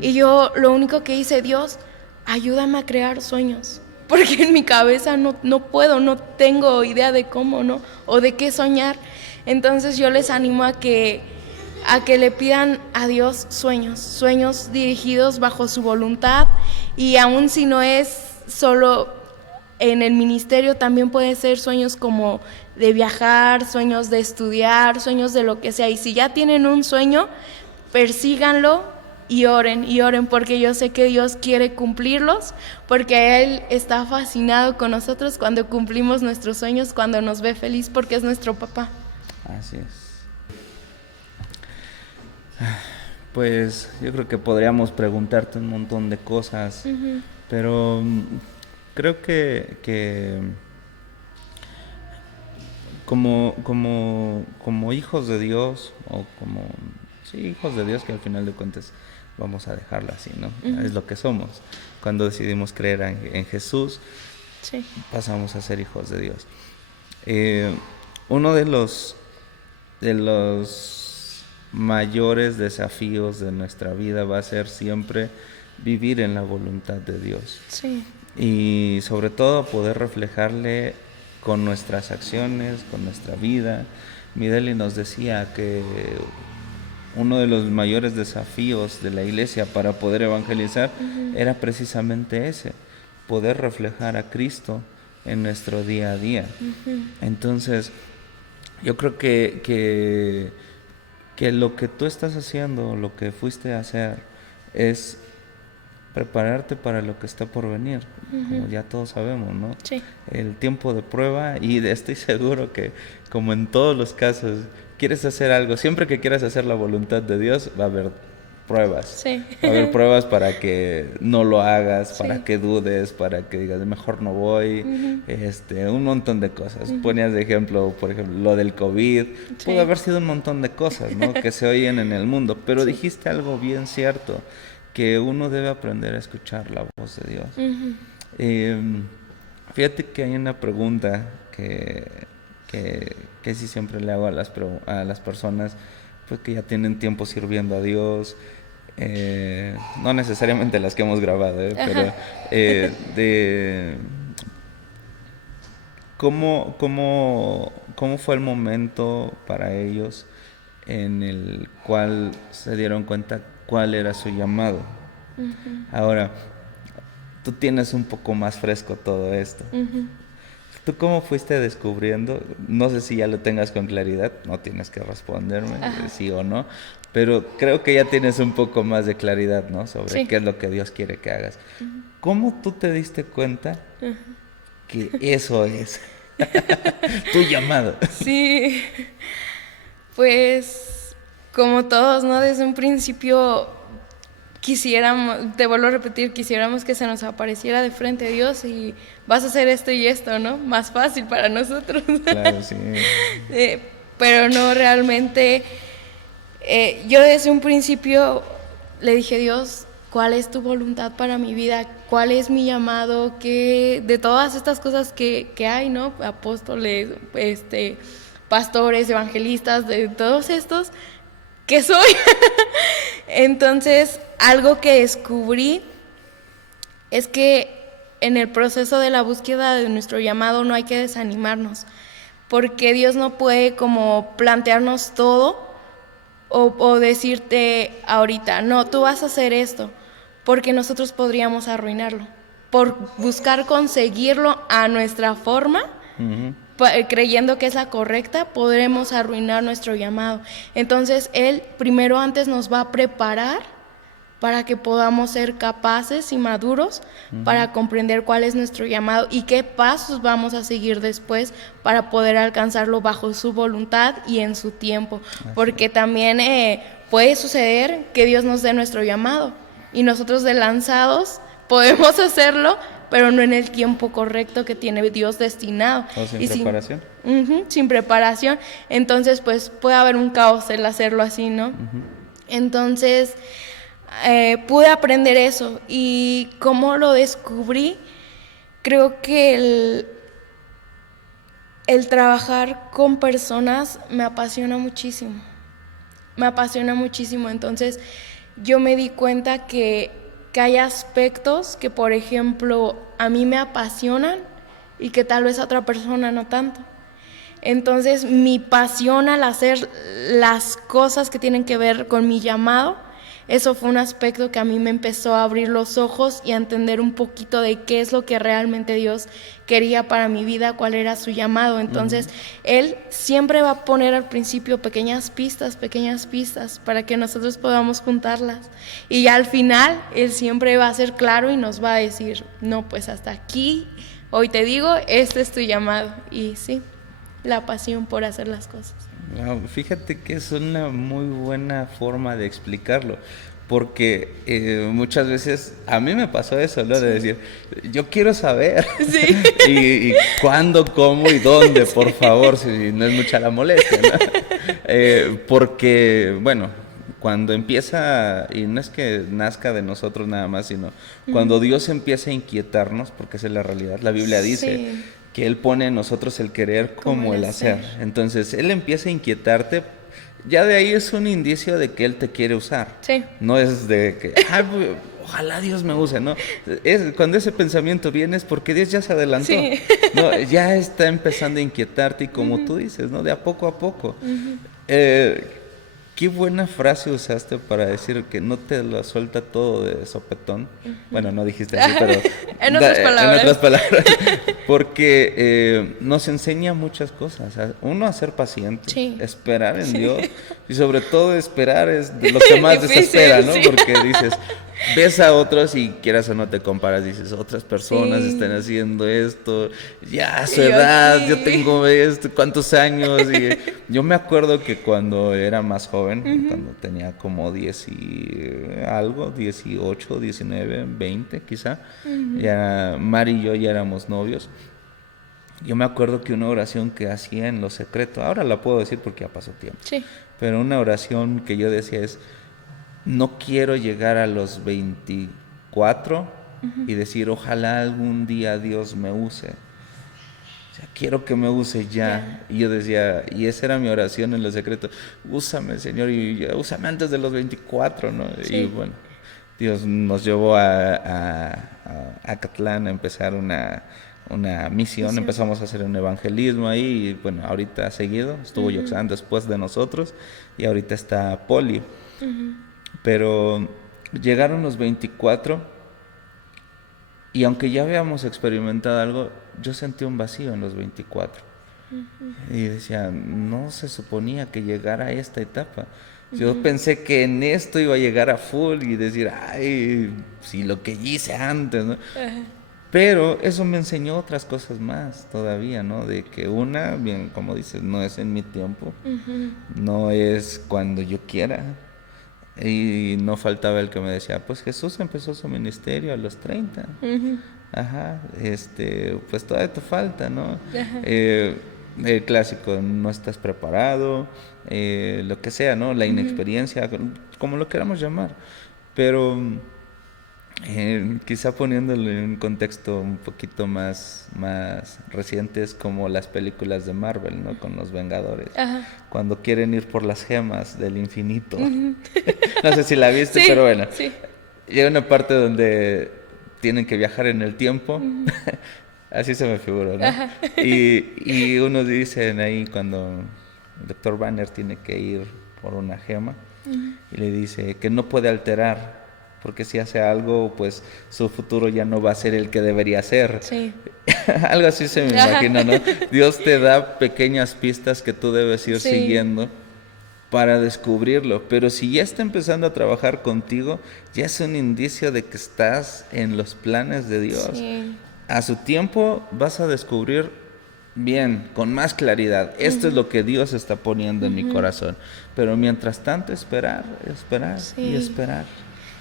Y yo lo único que hice, Dios, ayúdame a crear sueños, porque en mi cabeza no puedo, no tengo idea de cómo, ¿no? O de qué soñar. Entonces yo les animo a que le pidan a Dios sueños dirigidos bajo su voluntad, y aun si no es solo en el ministerio, también puede ser sueños como de viajar, sueños de estudiar, sueños de lo que sea. Y si ya tienen un sueño, persíganlo y oren, porque yo sé que Dios quiere cumplirlos, porque Él está fascinado con nosotros cuando cumplimos nuestros sueños, cuando nos ve feliz, porque es nuestro papá. Así es. Pues yo creo que podríamos preguntarte un montón de cosas, pero creo que como hijos de Dios, o hijos de Dios, que al final de cuentas vamos a dejarlo así, ¿no? Es lo que somos. Cuando decidimos creer en Jesús, Sí. pasamos a ser hijos de Dios. Uno de los mayores desafíos de nuestra vida va a ser siempre vivir en la voluntad de Dios. Sí. Y sobre todo poder reflejarle con nuestras acciones, con nuestra vida. Mideli nos decía que uno de los mayores desafíos de la iglesia para poder evangelizar era precisamente ese, poder reflejar a Cristo en nuestro día a día. Entonces, yo creo que lo que tú estás haciendo, lo que fuiste a hacer, es prepararte para lo que está por venir, como ya todos sabemos, ¿no? Sí. El tiempo de prueba, y estoy seguro que, como en todos los casos, quieres hacer algo, siempre que quieras hacer la voluntad de Dios, va a haber pruebas. Sí. Va a haber pruebas para que no lo hagas, para Sí. que dudes, para que digas, mejor no voy, un montón de cosas. Ponías de ejemplo, por ejemplo, lo del COVID. Sí. Pudo haber sido un montón de cosas, ¿no? Que se oyen en el mundo, pero Sí. dijiste algo bien cierto, que uno debe aprender a escuchar la voz de Dios. Fíjate que hay una pregunta que sí siempre le hago a las personas, pues, que ya tienen tiempo sirviendo a Dios, no necesariamente las que hemos grabado, pero de cómo fue el momento para ellos en el cual se dieron cuenta cuál era su llamado. Ahora, tú tienes un poco más fresco todo esto. ¿Tú cómo fuiste descubriendo? No sé si ya lo tengas con claridad, no tienes que responderme sí o no, pero creo que ya tienes un poco más de claridad, ¿no? Sobre qué es lo que Dios quiere que hagas. ¿Cómo tú te diste cuenta que eso es tu llamado? Sí, pues como todos, ¿no? Desde un principio quisiéramos, te vuelvo a repetir, quisiéramos que se nos apareciera de frente a Dios y vas a hacer esto y esto, ¿no? Más fácil para nosotros. Claro, sí. Pero no, realmente, yo desde un principio le dije, Dios, ¿cuál es tu voluntad para mi vida? ¿Cuál es mi llamado? ¿Qué, de todas estas cosas que hay, ¿no? Apóstoles, pastores, evangelistas, de todos estos, ¿qué soy? Entonces, algo que descubrí es que en el proceso de la búsqueda de nuestro llamado no hay que desanimarnos, porque Dios no puede como plantearnos todo o decirte ahorita, no, tú vas a hacer esto, porque nosotros podríamos arruinarlo, por buscar conseguirlo a nuestra forma. Creyendo que es la correcta, podremos arruinar nuestro llamado. Entonces, Él primero antes nos va a preparar para que podamos ser capaces y maduros para comprender cuál es nuestro llamado y qué pasos vamos a seguir después para poder alcanzarlo bajo su voluntad y en su tiempo. Porque también puede suceder que Dios nos dé nuestro llamado y nosotros de lanzados podemos hacerlo, pero no en el tiempo correcto que tiene Dios destinado. ¿O sin preparación? Sin preparación. Entonces, pues puede haber un caos el hacerlo así, ¿no? Entonces, pude aprender eso. Y cómo lo descubrí, creo que el trabajar con personas me apasiona muchísimo. Me apasiona muchísimo. Entonces, yo me di cuenta que hay aspectos que, por ejemplo, a mí me apasionan y que tal vez a otra persona no tanto. Entonces, mi pasión al hacer las cosas que tienen que ver con mi llamado, eso fue un aspecto que a mí me empezó a abrir los ojos y a entender un poquito de qué es lo que realmente Dios quería para mi vida, cuál era su llamado. Entonces, Él siempre va a poner al principio pequeñas pistas, para que nosotros podamos juntarlas. Y ya al final, Él siempre va a ser claro y nos va a decir, no, pues hasta aquí, hoy te digo, este es tu llamado. Y sí, la pasión por hacer las cosas. Wow, fíjate que es una muy buena forma de explicarlo, porque muchas veces a mí me pasó eso, ¿no? De decir, yo quiero saber y cuándo, cómo y dónde, por favor, si no es mucha la molestia, ¿no? Porque, bueno, cuando empieza, y no es que nazca de nosotros nada más, sino cuando Dios empieza a inquietarnos, porque esa es la realidad, la Biblia dice Sí. que Él pone en nosotros el querer como el hacer. Entonces, Él empieza a inquietarte, ya de ahí es un indicio de que Él te quiere usar. Sí. No es de que, ay, pues, ojalá Dios me use, ¿no? Cuando ese pensamiento viene es porque Dios ya se adelantó. Sí. No, ya está empezando a inquietarte y como tú dices, ¿no? De a poco. Qué buena frase usaste para decir que no te lo suelta todo de sopetón. Bueno, no dijiste así, pero... En otras palabras. En otras palabras. Porque nos enseña muchas cosas. Uno a ser paciente, Sí. esperar en Dios. Y sobre todo esperar es de lo que más Difícil, desespera, ¿no? sí. Porque dices, ves a otros y quieras o no te comparas. Dices, otras personas Sí. están haciendo esto. Ya a su Y yo edad, aquí. yo tengo esto, cuántos años. Y yo me acuerdo que cuando era más joven, cuando tenía como 10 y algo, 18, 19, 20 quizá, ya Mari y yo ya éramos novios. Yo me acuerdo que una oración que hacía en lo secreto, ahora la puedo decir porque ya pasó tiempo, Sí. pero una oración que yo decía es, no quiero llegar a los 24 y decir, ojalá algún día Dios me use. O sea, quiero que me use ya. Y yo decía, y esa era mi oración en lo secreto, úsame, Señor, y úsame antes de los 24, ¿no? Sí. Y bueno, Dios nos llevó a Acatlán a empezar una misión, empezamos a hacer un evangelismo ahí, y bueno, ahorita seguido, estuvo Yoxan después de nosotros, y ahorita está Poli. Pero llegaron los 24, y aunque ya habíamos experimentado algo, yo sentí un vacío en los 24. Y decía, no se suponía que llegara a esta etapa. Yo pensé que en esto iba a llegar a full y decir, ay, si lo que hice antes, ¿no? Pero eso me enseñó otras cosas más todavía, ¿no? De que una, bien, como dices, no es en mi tiempo, no es cuando yo quiera. Y no faltaba el que me decía, pues Jesús empezó su ministerio a los 30. Ajá, pues todavía te falta, ¿no? El clásico, no estás preparado, lo que sea, ¿no? La inexperiencia, como lo queramos llamar. Pero quizá poniéndolo en un contexto un poquito más reciente, es como las películas de Marvel, ¿no? Con los Vengadores. Ajá. Cuando quieren ir por las gemas del infinito. No sé si la viste, Sí, pero bueno. sí. Llega una parte donde tienen que viajar en el tiempo. Así se me figuró, ¿no? Y unos dicen ahí cuando el Dr. Banner tiene que ir por una gema y le dice que no puede alterar, porque si hace algo, pues su futuro ya no va a ser el que debería ser. Sí. Algo así se me imagina, ¿no? Dios te da pequeñas pistas que tú debes ir siguiendo para descubrirlo, pero si ya está empezando a trabajar contigo, ya es un indicio de que estás en los planes de Dios. Sí. A su tiempo vas a descubrir bien, con más claridad, esto es lo que Dios está poniendo en mi corazón, pero mientras tanto esperar y esperar.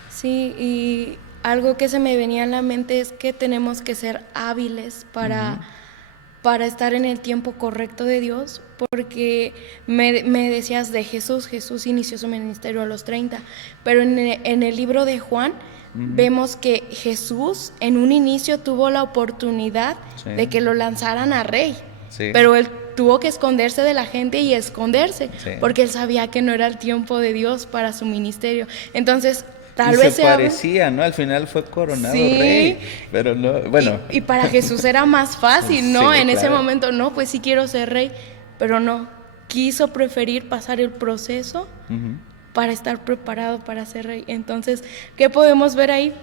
Sí, y algo que se me venía a la mente es que tenemos que ser hábiles para estar en el tiempo correcto de Dios, porque me decías de Jesús inició su ministerio a los 30, pero en el libro de Juan vemos que Jesús en un inicio tuvo la oportunidad de que lo lanzaran a rey, pero él tuvo que esconderse de la gente y esconderse, porque él sabía que no era el tiempo de Dios para su ministerio. Entonces, tal vez se parecía, ¿no? Al final fue coronado rey, pero no, bueno. Y para Jesús era más fácil, ¿no? En ese momento, no, pues sí quiero ser rey, pero no, quiso preferir pasar el proceso para estar preparado para ser rey. Entonces, ¿qué podemos ver ahí?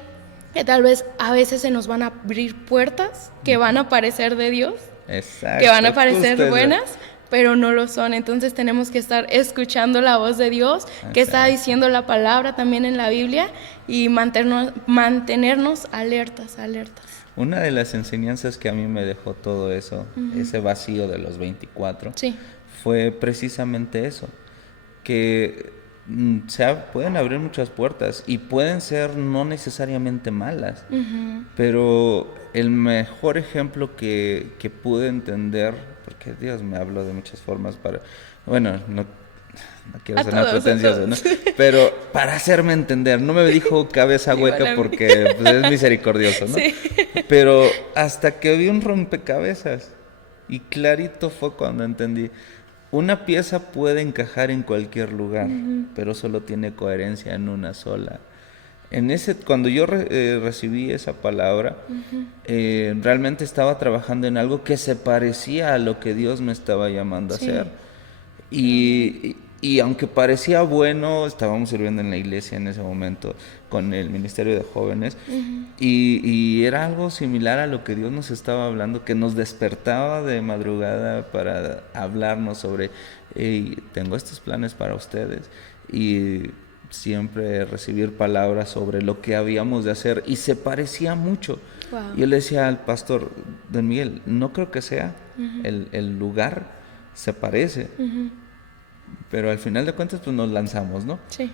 Que tal vez a veces se nos van a abrir puertas que van a parecer de Dios, exacto, que van a parecer buenas, pero no lo son. Entonces tenemos que estar escuchando la voz de Dios, que está diciendo la palabra también en la Biblia, y mantenernos alertas. Una de las enseñanzas que a mí me dejó todo eso, ese vacío de los 24, fue precisamente eso, que pueden abrir muchas puertas y pueden ser no necesariamente malas, pero el mejor ejemplo que pude entender, porque Dios me habló de muchas formas para, bueno, no, no quiero A sonar todos, pretencioso, ¿no? Pero para hacerme entender, no me dijo cabeza hueca Igual a mí. porque pues, es misericordioso, ¿no? Sí. Pero hasta que vi un rompecabezas y clarito fue cuando entendí. Una pieza puede encajar en cualquier lugar, pero solo tiene coherencia en una sola. Cuando yo recibí esa palabra, realmente estaba trabajando en algo que se parecía a lo que Dios me estaba llamando a Sí. hacer. Y aunque parecía bueno, estábamos sirviendo en la iglesia en ese momento con el Ministerio de Jóvenes y era algo similar a lo que Dios nos estaba hablando, que nos despertaba de madrugada para hablarnos sobre, hey, tengo estos planes para ustedes y siempre recibir palabras sobre lo que habíamos de hacer y se parecía mucho. Wow. Yo le decía al pastor, don Miguel, no creo que sea, el lugar se parece. Pero al final de cuentas pues nos lanzamos, ¿no? Sí.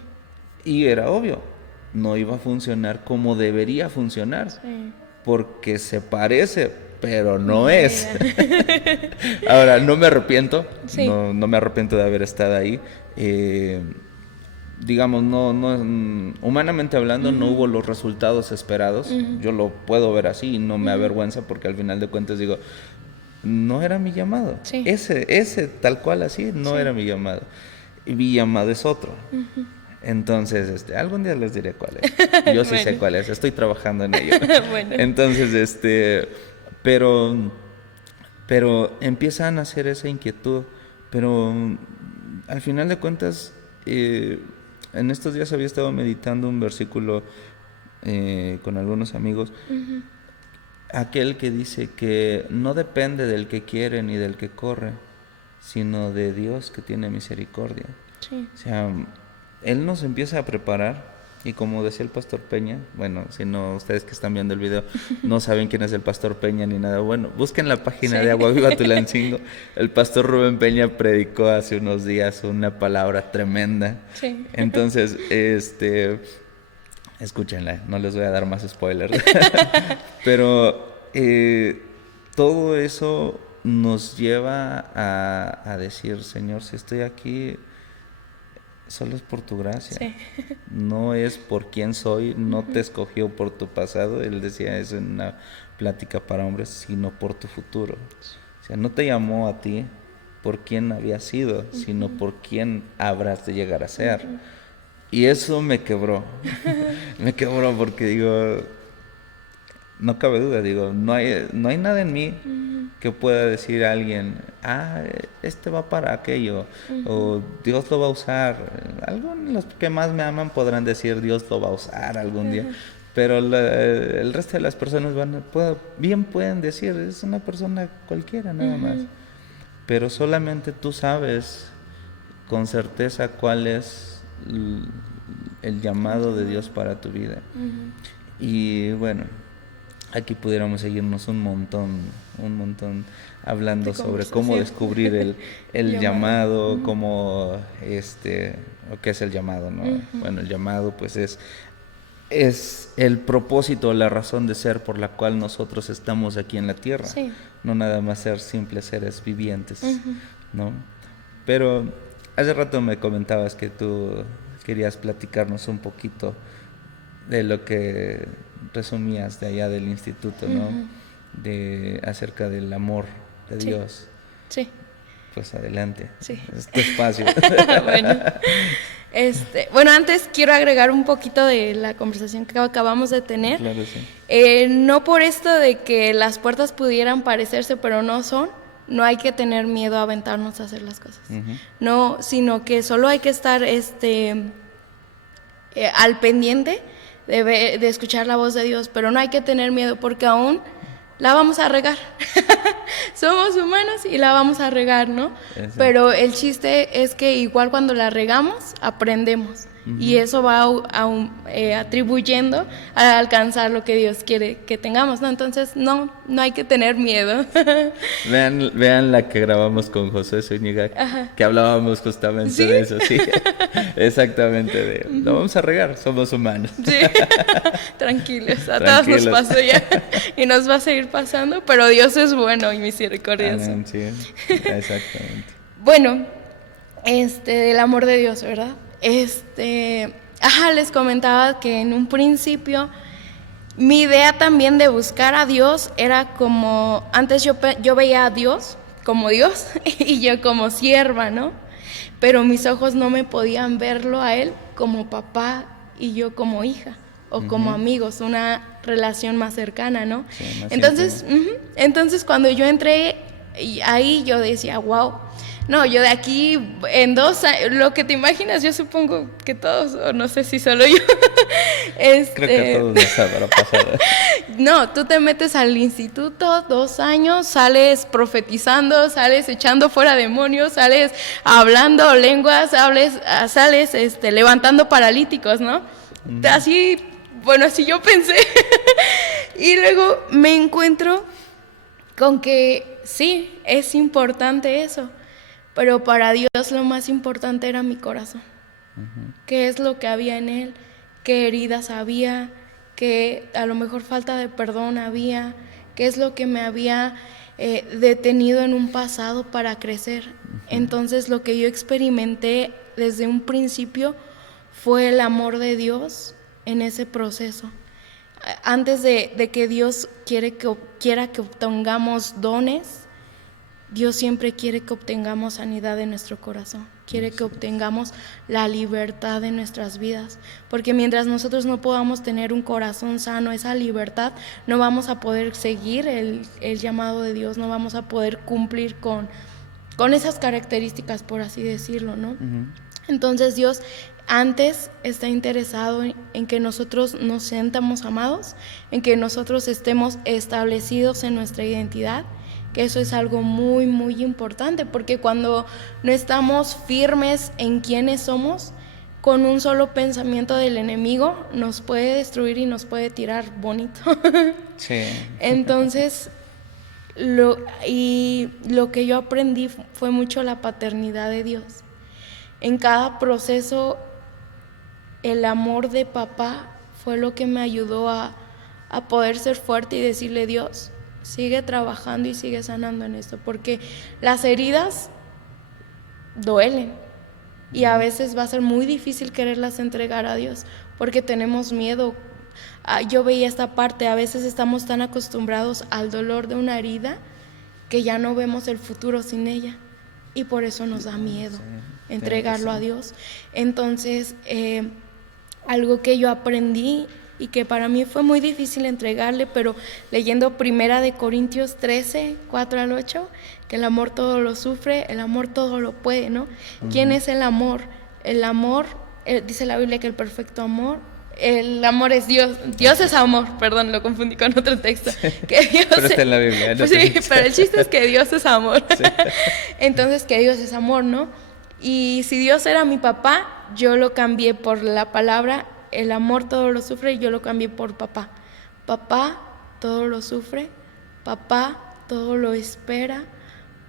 Y era obvio, no iba a funcionar como debería funcionar, Sí. porque se parece, pero no es. Ahora, no me arrepiento, Sí. no me arrepiento de haber estado ahí. Digamos, humanamente hablando, no hubo los resultados esperados. Yo lo puedo ver así y no me avergüenza porque al final de cuentas digo, no era mi llamado. Sí. Ese tal cual así, no era mi llamado. Y mi llamado es otro. Entonces, algún día les diré cuál es. Yo sí sé Bueno. cuál es, estoy trabajando en ello. Bueno. Entonces, pero empiezan a hacer esa inquietud. Pero al final de cuentas, en estos días había estado meditando un versículo con algunos amigos. Aquel que dice que no depende del que quiere ni del que corre, sino de Dios que tiene misericordia. Sí. O sea, Él nos empieza a preparar y como decía el pastor Peña, bueno, si no, ustedes que están viendo el video no saben quién es el pastor Peña ni nada, bueno, busquen la página de Agua Viva Tulancingo. El pastor Rubén Peña predicó hace unos días una palabra tremenda. Sí. Entonces, escúchenla, no les voy a dar más spoilers. Pero todo eso nos lleva a decir, Señor, si estoy aquí, solo es por tu gracia. Sí. No es por quién soy, no te escogió por tu pasado. Él decía eso en una plática para hombres, sino por tu futuro. O sea, no te llamó a ti por quién habías sido, sino por quién habrás de llegar a ser. Y eso me quebró. Me quebró porque digo, no cabe duda, digo, no hay nada en mí que pueda decir a alguien, este va para aquello, o Dios lo va a usar. Algunos que más me aman podrán decir Dios lo va a usar algún día, pero el resto de las personas bien pueden decir, es una persona cualquiera nada más. Pero solamente tú sabes con certeza cuál es el llamado de Dios para tu vida. Y bueno, aquí pudiéramos seguirnos un montón hablando sobre cómo descubrir el llamado, cómo o qué es el llamado, ¿no? Bueno, el llamado pues es el propósito, la razón de ser por la cual nosotros estamos aquí en la tierra. Sí. No nada más ser simples seres vivientes, ¿no? Pero hace rato me comentabas que tú querías platicarnos un poquito de lo que resumías de allá del instituto, ¿no? Acerca del amor de Dios. Sí. Pues adelante. Sí. Es tu espacio. Bueno, antes quiero agregar un poquito de la conversación que acabamos de tener. Claro, sí. No por esto de que las puertas pudieran parecerse, pero no son. No hay que tener miedo a aventarnos a hacer las cosas. No, sino que solo hay que estar al pendiente de escuchar la voz de Dios, pero no hay que tener miedo porque aún la vamos a regar. Somos humanos y la vamos a regar, ¿no? Exacto. Pero el chiste es que igual cuando la regamos, aprendemos. Y eso va atribuyendo a alcanzar lo que Dios quiere que tengamos, ¿no? Entonces, no hay que tener miedo. Vean la que grabamos con José Zúñiga, que hablábamos justamente de eso, sí. Exactamente, lo vamos a regar, somos humanos. Sí, tranquilos, a todos nos pasó ya y nos va a seguir pasando, pero Dios es bueno y misericordioso. Amén, sí, exactamente. Bueno, del amor de Dios, ¿verdad? Les comentaba que en un principio mi idea también de buscar a Dios era como, antes yo veía a Dios como Dios y yo como sierva, ¿no? Pero mis ojos no me podían verlo a Él como papá y yo como hija o como amigos, una relación más cercana, ¿no? Sí, más Entonces, entonces cuando yo entré ahí yo decía, wow, no, yo de aquí en 2 años, lo que te imaginas, yo supongo que todos, o no sé si solo yo. Creo que a todos nos habrá pasado. No, tú te metes al instituto, 2 años, sales profetizando, sales echando fuera demonios, sales hablando lenguas, sales levantando paralíticos, ¿no? Así, bueno, así yo pensé. Y luego me encuentro con que sí, es importante eso, pero para Dios lo más importante era mi corazón. ¿Qué es lo que había en él? ¿Qué heridas había? ¿Qué a lo mejor falta de perdón había? ¿Qué es lo que me había detenido en un pasado para crecer? Entonces lo que yo experimenté desde un principio fue el amor de Dios en ese proceso. Antes de que Dios quiera que obtengamos dones, Dios siempre quiere que obtengamos sanidad en nuestro corazón, quiere que obtengamos la libertad en nuestras vidas, porque mientras nosotros no podamos tener un corazón sano, esa libertad, no vamos a poder seguir el llamado de Dios, no vamos a poder cumplir con esas características, por así decirlo, ¿no? Entonces Dios antes está interesado en que nosotros nos sintamos amados, en que nosotros estemos establecidos en nuestra identidad, que eso es algo muy, muy importante, porque cuando no estamos firmes en quiénes somos, con un solo pensamiento del enemigo nos puede destruir y nos puede tirar bonito. Sí. Entonces, lo que yo aprendí fue mucho la paternidad de Dios. En cada proceso, el amor de papá fue lo que me ayudó a poder ser fuerte y decirle: Dios, sigue trabajando y sigue sanando en esto, porque las heridas duelen y a veces va a ser muy difícil quererlas entregar a Dios porque tenemos miedo. Yo veía esta parte, a veces estamos tan acostumbrados al dolor de una herida que ya no vemos el futuro sin ella y por eso nos da miedo entregarlo a Dios. Entonces, algo que yo aprendí y que para mí fue muy difícil entregarle, pero leyendo 1 Corintios 13, 4 al 8, que el amor todo lo sufre, el amor todo lo puede, ¿no? ¿Quién es el amor? El amor, dice la Biblia que el perfecto amor, el amor es Dios. Dios es amor, perdón, lo confundí con otro texto. Que Dios pero está en la Biblia. No, sí, pero el chiste es que Dios es amor. Sí. Entonces, que Dios es amor, ¿no? Y si Dios era mi papá, yo lo cambié por la palabra el amor todo lo sufre y yo lo cambié por papá. Papá todo lo sufre, papá todo lo espera,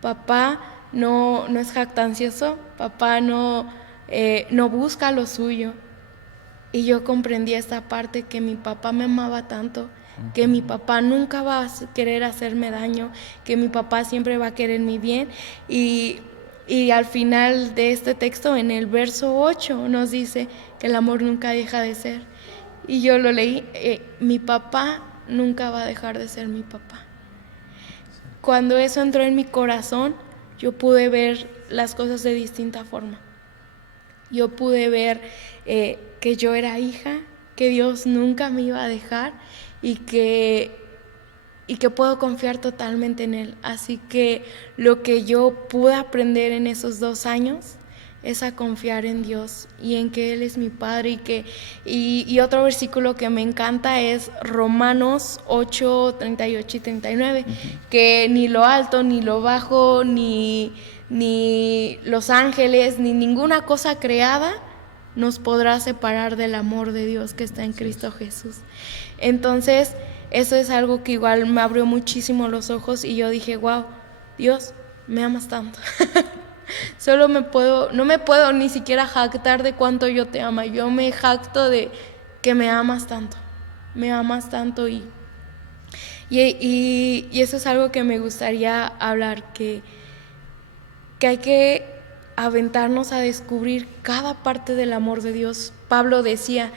papá no es jactancioso, papá no busca lo suyo. Y yo comprendí esta parte, que mi papá me amaba tanto, que mi papá nunca va a querer hacerme daño, que mi papá siempre va a querer mi bien. Y al final de este texto, en el verso 8, nos dice que el amor nunca deja de ser. Y yo lo leí, mi papá nunca va a dejar de ser mi papá. Cuando eso entró en mi corazón, yo pude ver las cosas de distinta forma. Yo pude ver que yo era hija, que Dios nunca me iba a dejar y que puedo confiar totalmente en Él. Así que lo que yo pude aprender en esos 2 años es a confiar en Dios y en que Él es mi Padre. Y otro versículo que me encanta es Romanos 8, 38 y 39, que ni lo alto, ni lo bajo, ni los ángeles, ni ninguna cosa creada nos podrá separar del amor de Dios que está en Cristo Jesús. Entonces, eso es algo que igual me abrió muchísimo los ojos y yo dije: wow, Dios, me amas tanto. No me puedo ni siquiera jactar de cuánto yo te amo. Yo me jacto de que me amas tanto. Me amas tanto y eso es algo que me gustaría hablar, que hay que aventarnos a descubrir cada parte del amor de Dios. Pablo decía,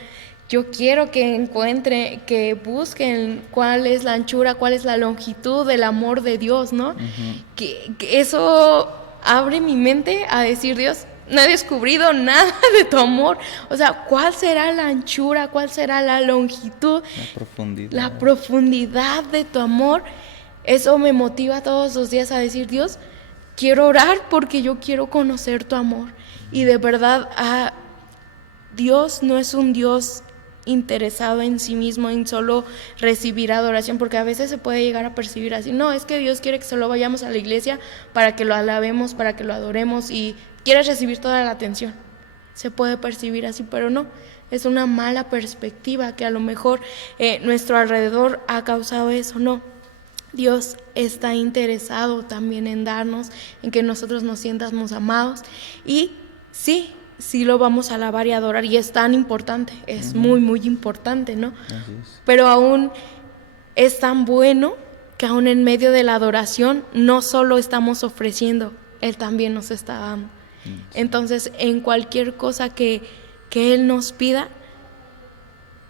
yo quiero que busquen cuál es la anchura, cuál es la longitud del amor de Dios, ¿no? Que eso abre mi mente a decir, Dios, no he descubrido nada de tu amor. O sea, ¿cuál será la anchura? ¿Cuál será la longitud? La profundidad de tu amor. Eso me motiva todos los días a decir, Dios, quiero orar porque yo quiero conocer tu amor. Y de verdad, Dios no es un Dios interesado en sí mismo, en solo recibir adoración, porque a veces se puede llegar a percibir así. No, es que Dios quiere que solo vayamos a la iglesia para que lo alabemos, para que lo adoremos y quieres recibir toda la atención. Se puede percibir así, pero no. Es una mala perspectiva que a lo mejor nuestro alrededor ha causado eso. No. Dios está interesado también en darnos, en que nosotros nos sientamos amados. Y sí lo vamos a alabar y adorar, y es tan importante, es muy, muy importante, ¿no? Pero aún es tan bueno que aún en medio de la adoración no solo estamos ofreciendo, Él también nos está dando. Entonces, en cualquier cosa que Él nos pida,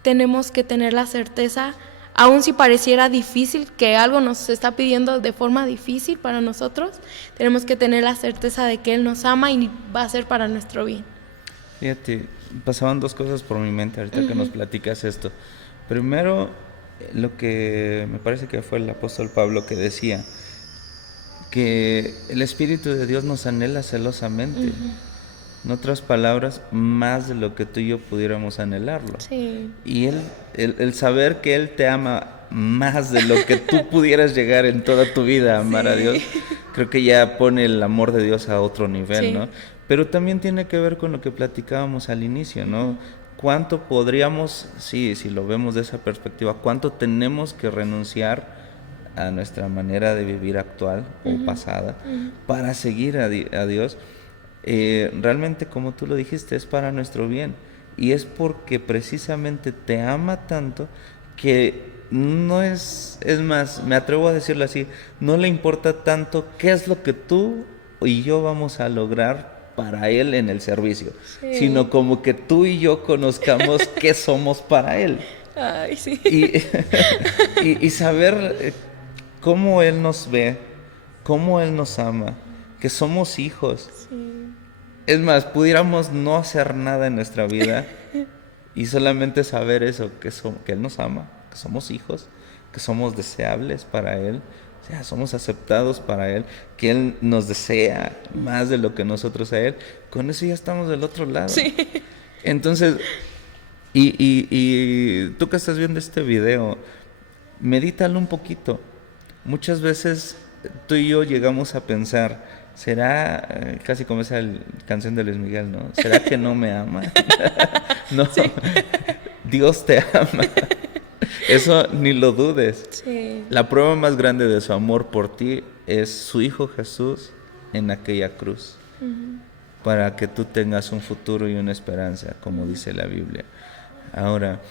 tenemos que tener la certeza, aun si pareciera difícil, que algo nos está pidiendo de forma difícil para nosotros, tenemos que tener la certeza de que Él nos ama y va a ser para nuestro bien. Fíjate, pasaban dos cosas por mi mente ahorita que nos platicas esto. Primero, lo que me parece que fue el apóstol Pablo que decía que el Espíritu de Dios nos anhela celosamente. En otras palabras, más de lo que tú y yo pudiéramos anhelarlo. Sí. Y el saber que Él te ama más de lo que tú pudieras llegar en toda tu vida a amar a Dios, creo que ya pone el amor de Dios a otro nivel, ¿no? Pero también tiene que ver con lo que platicábamos al inicio, ¿no? ¿Cuánto podríamos, si lo vemos de esa perspectiva, cuánto tenemos que renunciar a nuestra manera de vivir actual o pasada para seguir a Dios? Realmente, como tú lo dijiste, es para nuestro bien, y es porque precisamente te ama tanto que no es más, me atrevo a decirlo así, no le importa tanto qué es lo que tú y yo vamos a lograr para Él en el servicio, sino como que tú y yo conozcamos qué somos para Él. Ay, sí. Y saber cómo Él nos ve, cómo Él nos ama, que somos hijos. Es más, pudiéramos no hacer nada en nuestra vida y solamente saber eso, que Él nos ama, que somos hijos, que somos deseables para Él, o sea, somos aceptados para Él, que Él nos desea más de lo que nosotros a Él. Con eso ya estamos del otro lado. Sí. Entonces, y tú que estás viendo este video, medítalo un poquito. Muchas veces tú y yo llegamos a pensar, ¿será, casi como esa canción de Luis Miguel, ¿no? ¿Será que no me ama? No, sí. Dios te ama. Eso ni lo dudes. Sí. La prueba más grande de su amor por ti es su Hijo Jesús en aquella cruz, para que tú tengas un futuro y una esperanza, como dice la Biblia. Ahora,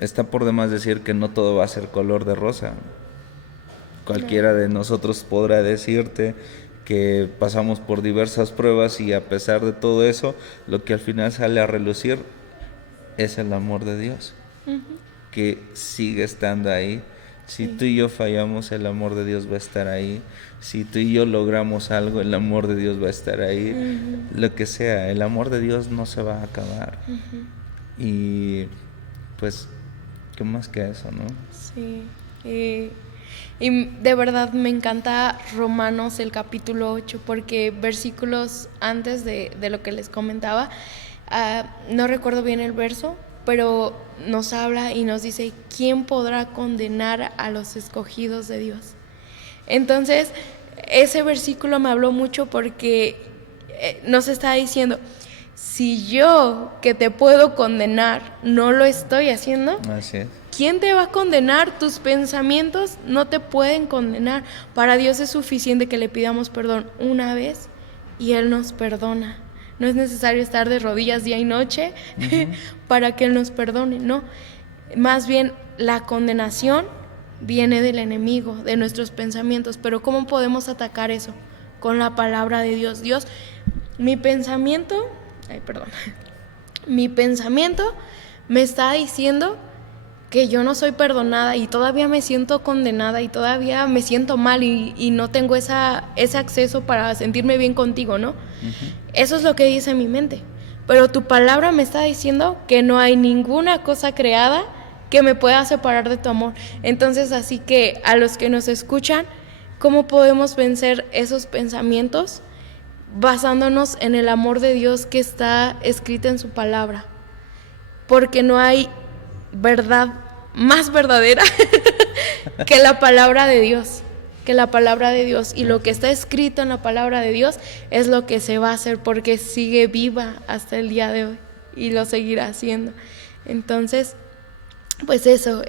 está por demás decir que no todo va a ser color de rosa. Cualquiera de nosotros podrá decirte que pasamos por diversas pruebas, y a pesar de todo eso, lo que al final sale a relucir es el amor de Dios, que sigue estando ahí. Si tú y yo fallamos, el amor de Dios va a estar ahí. Si tú y yo logramos algo, el amor de Dios va a estar ahí. Lo que sea, el amor de Dios no se va a acabar. Y pues, ¿qué más que eso, no? Sí. Y de verdad me encanta Romanos, el capítulo 8, porque versículos antes de lo que les comentaba, no recuerdo bien el verso, pero nos habla y nos dice, ¿quién podrá condenar a los escogidos de Dios? Entonces, ese versículo me habló mucho porque nos está diciendo, si yo que te puedo condenar no lo estoy haciendo, así es. ¿Quién te va a condenar? Tus pensamientos no te pueden condenar. Para Dios es suficiente que le pidamos perdón una vez y Él nos perdona. No es necesario estar de rodillas día y noche para que Él nos perdone, no. Más bien, la condenación viene del enemigo, de nuestros pensamientos. Pero ¿cómo podemos atacar eso? con la palabra de Dios. Dios, mi pensamiento me está diciendo que yo no soy perdonada y todavía me siento condenada y todavía me siento mal y no tengo ese acceso para sentirme bien contigo, ¿no? Uh-huh. Eso es lo que dice mi mente. Pero tu palabra me está diciendo que no hay ninguna cosa creada que me pueda separar de tu amor. Entonces, así que a los que nos escuchan, ¿cómo podemos vencer esos pensamientos? Basándonos en el amor de Dios que está escrito en su palabra. Porque no hay verdad más verdadera que la palabra de Dios. Y lo que está escrito en la palabra de Dios es lo que se va a hacer, porque sigue viva hasta el día de hoy y lo seguirá haciendo. Entonces, pues eso,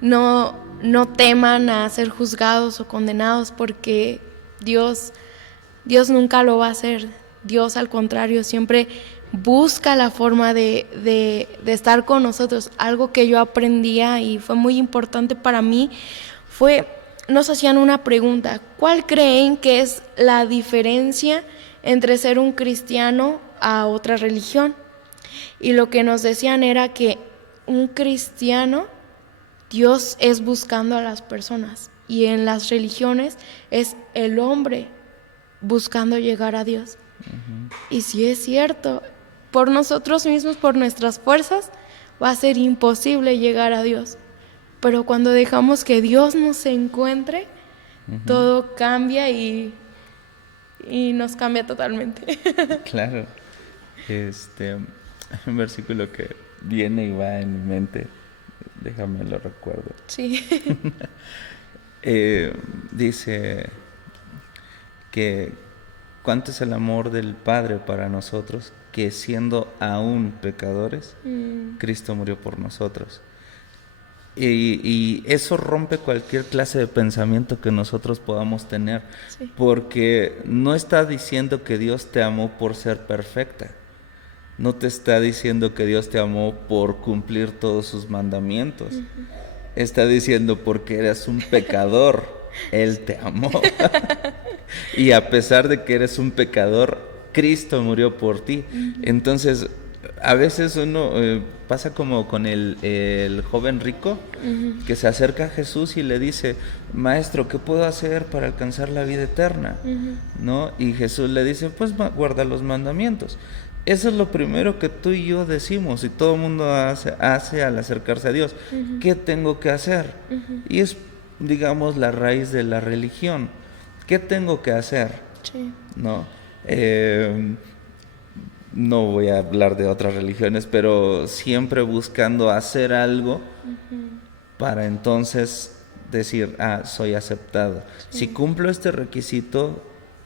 no teman a ser juzgados o condenados, porque Dios nunca lo va a hacer. Dios, al contrario, siempre busca la forma de estar con nosotros. Algo que yo aprendía y fue muy importante para mí fue, nos hacían una pregunta: ¿cuál creen que es la diferencia entre ser un cristiano a otra religión? Y lo que nos decían era que un cristiano, Dios es buscando a las personas, y en las religiones es el hombre buscando llegar a Dios. Uh-huh. Y si es cierto, por nosotros mismos, por nuestras fuerzas, va a ser imposible llegar a Dios. Pero cuando dejamos que Dios nos encuentre, uh-huh, todo cambia y nos cambia totalmente. Claro. Un versículo que viene y va en mi mente, déjame lo recuerdo. Sí. Dice que cuánto es el amor del Padre para nosotros, que siendo aún pecadores, Cristo murió por nosotros. Y eso rompe cualquier clase de pensamiento que nosotros podamos tener, sí, porque no está diciendo que Dios te amó por ser perfecta. No te está diciendo que Dios te amó por cumplir todos sus mandamientos. Uh-huh. Está diciendo porque eres un pecador, Él te amó. Y a pesar de que eres un pecador, Cristo murió por ti. Uh-huh. Entonces, a veces uno pasa como con el joven rico, uh-huh, que se acerca a Jesús y le dice: Maestro, ¿qué puedo hacer para alcanzar la vida eterna? Uh-huh. ¿No? Y Jesús le dice: pues guarda los mandamientos. Eso es lo primero que tú y yo decimos, y todo el mundo hace al acercarse a Dios. Uh-huh. ¿Qué tengo que hacer? Uh-huh. Y es, digamos, la raíz de la religión. ¿Qué tengo que hacer? Sí. No, no voy a hablar de otras religiones, pero siempre buscando hacer algo, uh-huh, para entonces decir: soy aceptado. Sí. Si cumplo este requisito,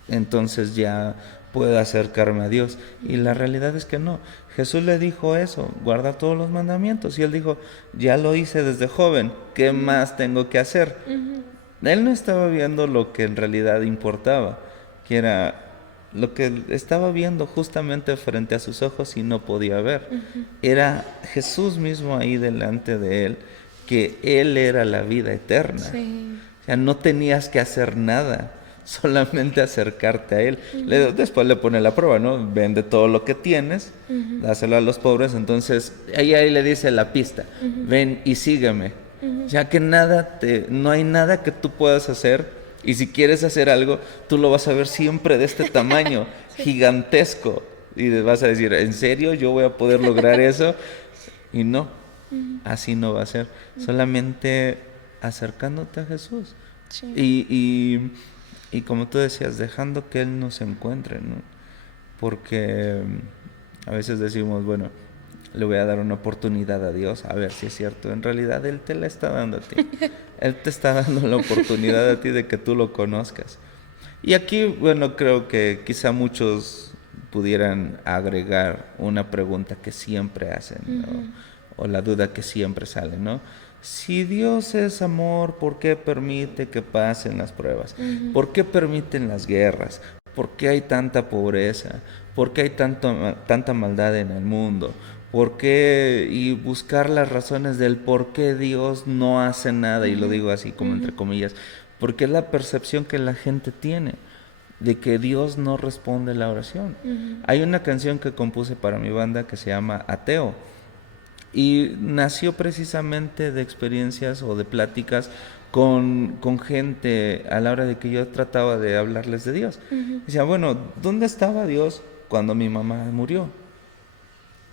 entonces ya puedo acercarme a Dios. Y la realidad es que no. Jesús le dijo eso: guarda todos los mandamientos. Y él dijo: ya lo hice desde joven, ¿qué más tengo que hacer? Uh-huh. Él no estaba viendo lo que en realidad importaba, que era lo que estaba viendo justamente frente a sus ojos y no podía ver. Uh-huh. Era Jesús mismo ahí delante de él, que Él era la vida eterna. Sí. O sea, no tenías que hacer nada, solamente acercarte a Él. Uh-huh. Después le pone la prueba, ¿no? Vende todo lo que tienes, uh-huh, dáselo a los pobres. Entonces ahí le dice la pista: uh-huh, ven y sígueme. Uh-huh. Ya que no hay nada que tú puedas hacer, y si quieres hacer algo, tú lo vas a ver siempre de este tamaño, sí, gigantesco, y vas a decir: ¿en serio yo voy a poder lograr eso? Y no, uh-huh, así no va a ser. Uh-huh. Solamente acercándote a Jesús. Sí. Y como tú decías, dejando que Él nos encuentre, ¿no? Porque a veces decimos: bueno, le voy a dar una oportunidad a Dios, a ver si es cierto. En realidad Él te la está dando a ti. Él te está dando la oportunidad a ti de que tú lo conozcas. Y aquí, bueno, creo que quizá muchos pudieran agregar una pregunta que siempre hacen, ¿no? Uh-huh. O la duda que siempre sale, ¿no? Si Dios es amor, ¿por qué permite que pasen las pruebas? Uh-huh. ¿Por qué permiten las guerras? ¿Por qué hay tanta pobreza? ¿Por qué hay tanta maldad en el mundo? ¿Por qué? Y buscar las razones del por qué Dios no hace nada, uh-huh, y lo digo así como, uh-huh, entre comillas, porque es la percepción que la gente tiene. de que Dios no responde la oración. Hay una canción que compuse para mi banda que se llama Ateo, y nació precisamente de experiencias o de pláticas con gente a la hora de que yo trataba de hablarles de Dios. Decía, bueno, ¿dónde estaba Dios cuando mi mamá murió?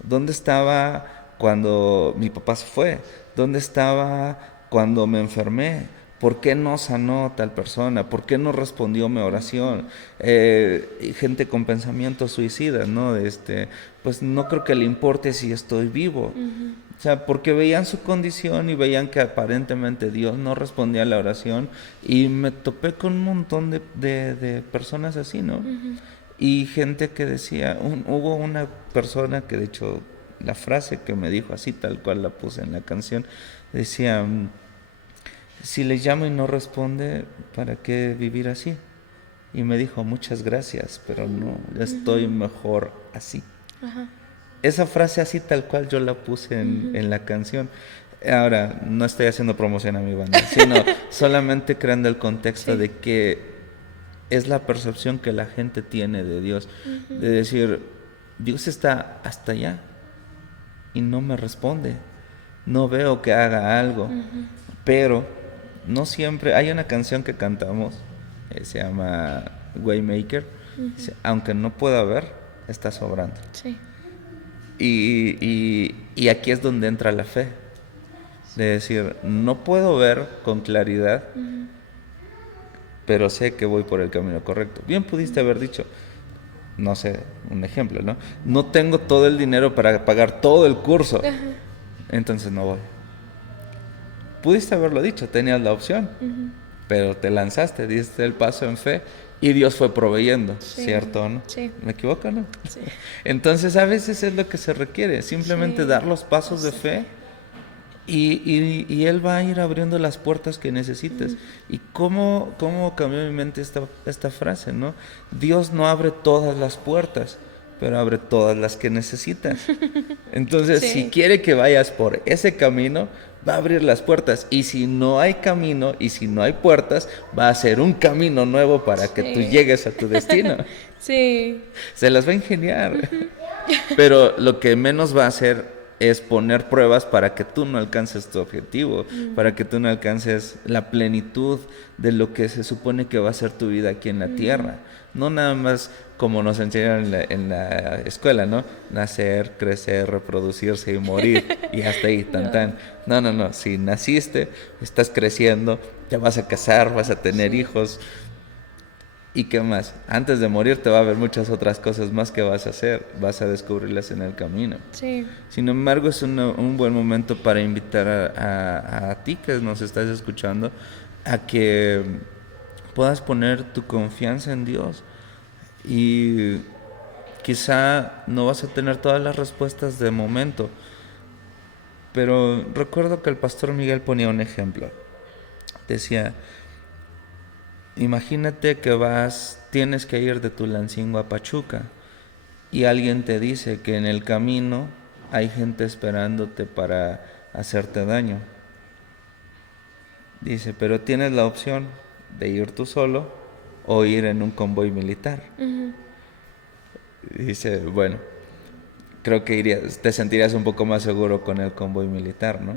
¿Dónde estaba cuando mi papá se fue? ¿Dónde estaba cuando me enfermé? ¿Por qué no sanó tal persona? ¿Por qué no respondió mi oración? Gente con pensamientos suicidas, ¿no? Pues no creo que le importe si estoy vivo. O sea, porque veían su condición y veían que aparentemente Dios no respondía a la oración, y me topé con un montón de personas así, ¿no? Y gente que decía, hubo una persona que de hecho la frase que me dijo así tal cual la puse en la canción, decía, si le llamo y no responde, ¿para qué vivir así? Y me dijo, muchas gracias, pero no, ya estoy mejor así. Ajá. Esa frase así tal cual yo la puse en la canción. Ahora, no estoy haciendo promoción a mi banda, sino solamente creando el contexto de que es la percepción que la gente tiene de Dios. De decir, Dios está hasta allá y no me responde. No veo que haga algo. Pero no siempre. Hay una canción que cantamos, se llama Waymaker. Dice, aunque no pueda ver, está sobrando. Sí. Y aquí es donde entra la fe. De decir, no puedo ver con claridad, pero sé que voy por el camino correcto. Bien pudiste haber dicho, no sé, un ejemplo, ¿no? No tengo todo el dinero para pagar todo el curso, entonces no voy. Pudiste haberlo dicho, tenías la opción, pero te lanzaste, diste el paso en fe y Dios fue proveyendo, ¿cierto? ¿No? Sí. ¿Me equivoco, no? Sí. Entonces a veces es lo que se requiere, simplemente dar los pasos de fe. Y Él va a ir abriendo las puertas que necesites. ¿Y cómo cambió mi mente esta frase, no? Dios no abre todas las puertas, pero abre todas las que necesitas. Entonces, si quiere que vayas por ese camino, va a abrir las puertas. Y si no hay camino y si no hay puertas, va a hacer un camino nuevo para que tú llegues a tu destino. Sí. Se las va a ingeniar. Pero lo que menos va a hacer es poner pruebas para que tú no alcances tu objetivo, para que tú no alcances la plenitud de lo que se supone que va a ser tu vida aquí en la tierra. No nada más como nos enseñaron en la escuela, ¿no? Nacer, crecer, reproducirse y morir, y hasta ahí, tan. No. Si naciste, estás creciendo, ya vas a casar, vas a tener hijos. ¿Y qué más? Antes de morir te va a haber muchas otras cosas más que vas a hacer, vas a descubrirlas en el camino. Sí. Sin embargo, es un buen momento para invitar a ti que nos estás escuchando a que puedas poner tu confianza en Dios. Y quizá no vas a tener todas las respuestas de momento, pero recuerdo que el pastor Miguel ponía un ejemplo. Decía, imagínate que tienes que ir de Tulancingo a Pachuca y alguien te dice que en el camino hay gente esperándote para hacerte daño. Dice, pero tienes la opción de ir tú solo o ir en un convoy militar. Dice, bueno, creo que te sentirías un poco más seguro con el convoy militar, ¿no?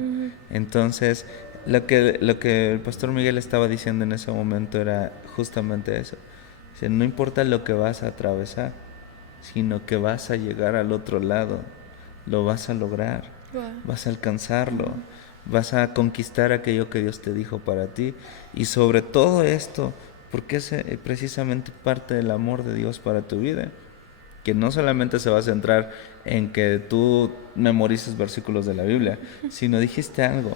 Entonces, lo que el pastor Miguel estaba diciendo en ese momento era justamente eso. Dice, no importa lo que vas a atravesar, sino que vas a llegar al otro lado, lo vas a lograr, vas a alcanzarlo, vas a conquistar aquello que Dios te dijo para ti. Y sobre todo esto, porque es precisamente parte del amor de Dios para tu vida, que no solamente se va a centrar en que tú memorices versículos de la Biblia, sino dijiste algo,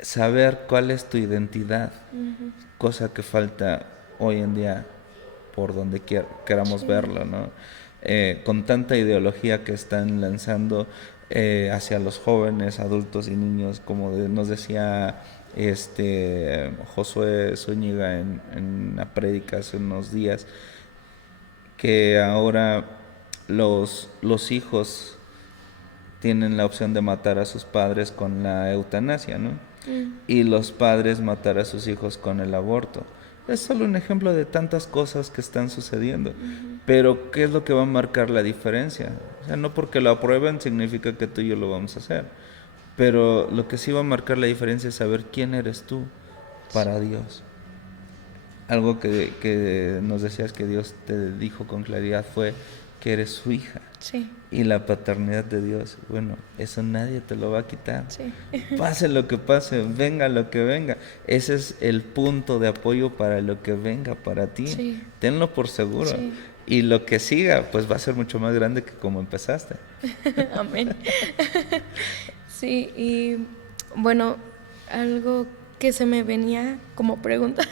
saber cuál es tu identidad, cosa que falta hoy en día por donde queramos verlo, ¿no? Con tanta ideología que están lanzando hacia los jóvenes, adultos y niños, como nos decía Josué Zúñiga en la prédica hace unos días, que ahora los hijos tienen la opción de matar a sus padres con la eutanasia, ¿no? Y los padres matar a sus hijos con el aborto. Es solo un ejemplo de tantas cosas que están sucediendo. Pero ¿qué es lo que va a marcar la diferencia? O sea, no porque lo aprueben significa que tú y yo lo vamos a hacer. Pero lo que sí va a marcar la diferencia es saber quién eres tú para Dios. Algo que nos decías que Dios te dijo con claridad fue que eres su hija. Sí. Y la paternidad de Dios, bueno, eso nadie te lo va a quitar. Sí. Pase lo que pase, venga lo que venga. Ese es el punto de apoyo para lo que venga para ti. Sí. Tenlo por seguro. Sí. Y lo que siga, pues va a ser mucho más grande que como empezaste. Amén. Sí, y bueno, algo que se me venía como pregunta.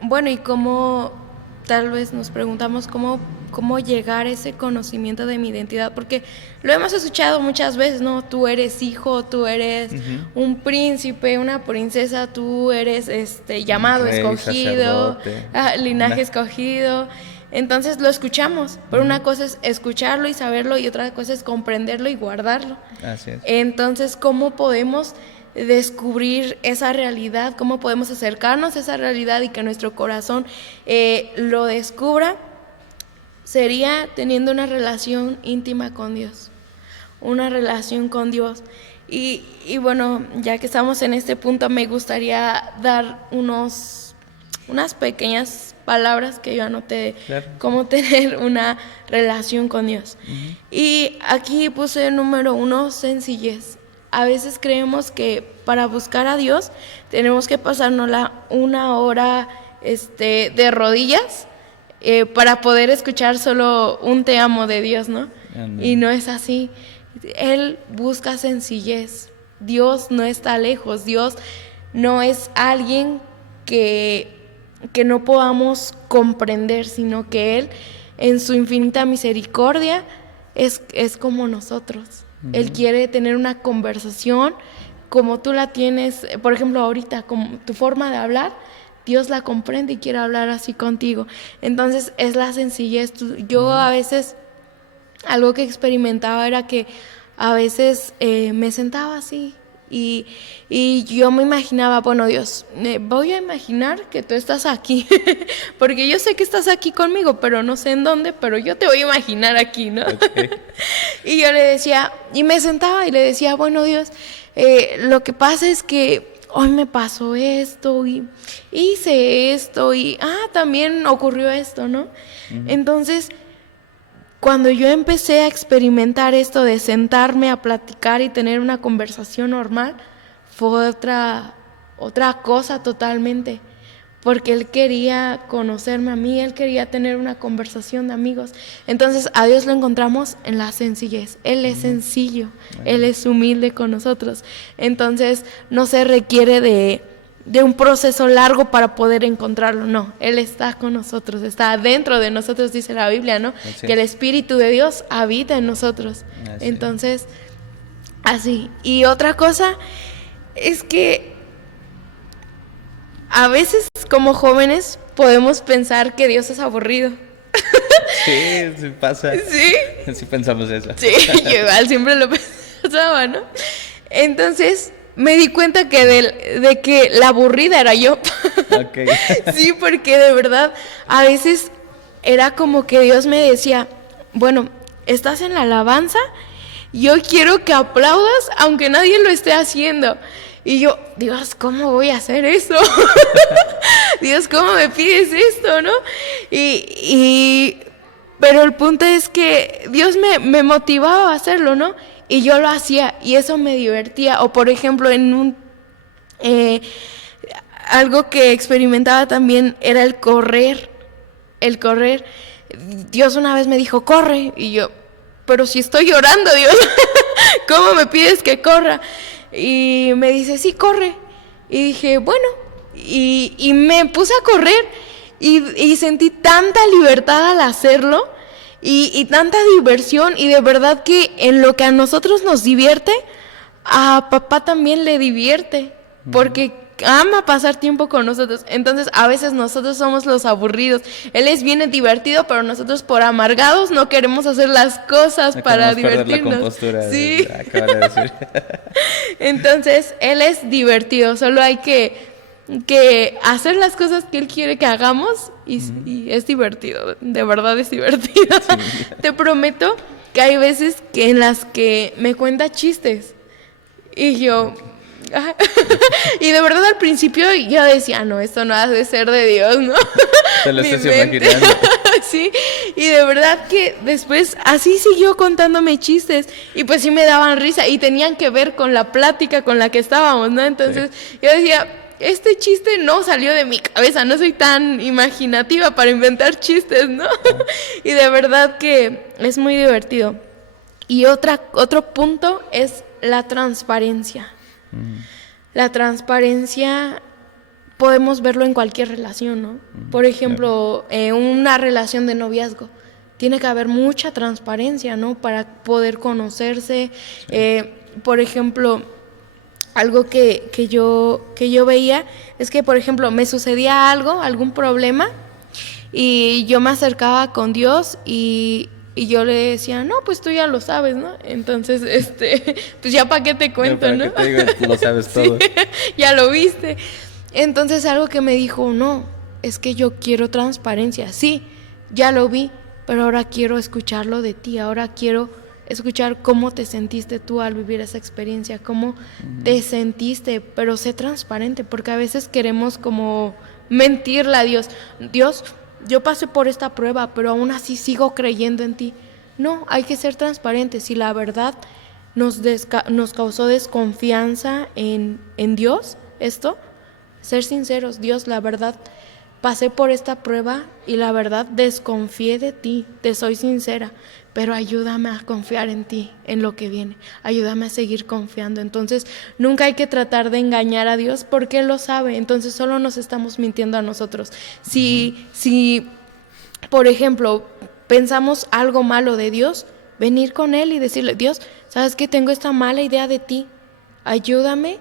Bueno, y cómo tal vez nos preguntamos cómo llegar a ese conocimiento de mi identidad, porque lo hemos escuchado muchas veces, ¿no? Tú eres hijo, tú eres un príncipe, una princesa, tú eres llamado, Rey, escogido, sacerdote. linaje escogido. Entonces lo escuchamos, pero una cosa es escucharlo y saberlo y otra cosa es comprenderlo y guardarlo. Así es. Entonces, ¿cómo podemos descubrir esa realidad? ¿Cómo podemos acercarnos a esa realidad y que nuestro corazón lo descubra? Sería teniendo una relación íntima con Dios, una relación con Dios. Y bueno, ya que estamos en este punto, me gustaría dar unas pequeñas palabras que yo anoté, Claro. cómo tener una relación con Dios. Y aquí puse número 1, sencillez. A veces creemos que para buscar a Dios tenemos que pasarnos una hora de rodillas para poder escuchar solo un te amo de Dios, ¿no? Amén. Y no es así. Él busca sencillez. Dios no está lejos. Dios no es alguien que no podamos comprender, sino que Él, en su infinita misericordia, es como nosotros. Él quiere tener una conversación como tú la tienes, por ejemplo, ahorita, como tu forma de hablar, Dios la comprende y quiere hablar así contigo. Entonces, es la sencillez. Yo a veces, algo que experimentaba era que a veces me sentaba así y yo me imaginaba, bueno, Dios, voy a imaginar que tú estás aquí, porque yo sé que estás aquí conmigo, pero no sé en dónde, pero yo te voy a imaginar aquí, ¿no? Okay. Y yo le decía, y me sentaba y le decía, bueno, Dios, lo que pasa es que hoy me pasó esto y hice esto y también ocurrió esto, ¿no? Entonces, cuando yo empecé a experimentar esto de sentarme a platicar y tener una conversación normal, fue otra cosa totalmente, porque Él quería conocerme a mí, Él quería tener una conversación de amigos. Entonces a Dios lo encontramos en la sencillez. Él es sencillo, Él es humilde con nosotros. Entonces no se requiere de un proceso largo para poder encontrarlo, no. Él está con nosotros, está dentro de nosotros, dice la Biblia, ¿no? Así que el es. Espíritu de Dios habita en nosotros. Así Entonces, así. Y otra cosa es que a veces como jóvenes podemos pensar que Dios es aburrido. Sí, sí pasa. ¿Sí? Sí pensamos eso. Sí, yo igual siempre lo pensaba, ¿no? Entonces me di cuenta que de que la aburrida era yo. Okay. Sí, porque de verdad a veces era como que Dios me decía, bueno, estás en la alabanza, yo quiero que aplaudas aunque nadie lo esté haciendo. Y yo, Dios, ¿cómo voy a hacer eso? Dios, ¿cómo me pides esto, no? Pero el punto es que Dios me motivaba a hacerlo, ¿no? Y yo lo hacía y eso me divertía. O por ejemplo, algo que experimentaba también era el correr. El correr. Dios una vez me dijo, corre. Y yo, pero si estoy llorando, Dios, ¿cómo me pides que corra? Y me dice, sí, corre. Y dije, bueno. Y me puse a correr y sentí tanta libertad al hacerlo. Y tanta diversión, y de verdad que en lo que a nosotros nos divierte, a papá también le divierte, porque ama pasar tiempo con nosotros. Entonces a veces nosotros somos los aburridos. Él es bien divertido, pero nosotros por amargados no queremos hacer las cosas para divertirnos. La compostura, sí. Acaba de decir. Entonces él es divertido, solo hay que que hacer las cosas que Él quiere que hagamos y es divertido, de verdad es divertido. Sí. Te prometo que hay veces en las que me cuenta chistes y yo... y de verdad al principio yo decía, no, esto no ha de ser de Dios, ¿no? Te lo estás imaginando. Sí, y de verdad que después así siguió contándome chistes y pues sí me daban risa y tenían que ver con la plática con la que estábamos, ¿no? Entonces yo decía, este chiste no salió de mi cabeza, no soy tan imaginativa para inventar chistes, ¿no? Y de verdad que es muy divertido. Y otro punto es la transparencia. La transparencia podemos verlo en cualquier relación, ¿no? Por ejemplo, una relación de noviazgo. Tiene que haber mucha transparencia, ¿no? Para poder conocerse. Sí. Por ejemplo, algo que yo veía es que, por ejemplo, me sucedía algún problema, y yo me acercaba con Dios y yo le decía, no, pues tú ya lo sabes, ¿no? Entonces, pues ya para qué te cuento, ¿no? Para qué te digo, tú lo sabes todo. Sí, ya lo viste. Entonces algo que me dijo, no, es que yo quiero transparencia. Sí, ya lo vi, pero ahora quiero escucharlo de ti, ahora quiero escuchar cómo te sentiste tú al vivir esa experiencia, cómo te sentiste, pero sé transparente, porque a veces queremos como mentirle a Dios. Dios, yo pasé por esta prueba, pero aún así sigo creyendo en ti. No, hay que ser transparentes. Si la verdad nos causó desconfianza en Dios, ser sinceros, Dios, la verdad, pasé por esta prueba y la verdad desconfié de ti, te soy sincera, pero ayúdame a confiar en ti, en lo que viene, ayúdame a seguir confiando. Entonces, nunca hay que tratar de engañar a Dios porque Él lo sabe, entonces solo nos estamos mintiendo a nosotros. Si por ejemplo, pensamos algo malo de Dios, venir con Él y decirle, Dios, ¿sabes qué? Tengo esta mala idea de ti, ayúdame,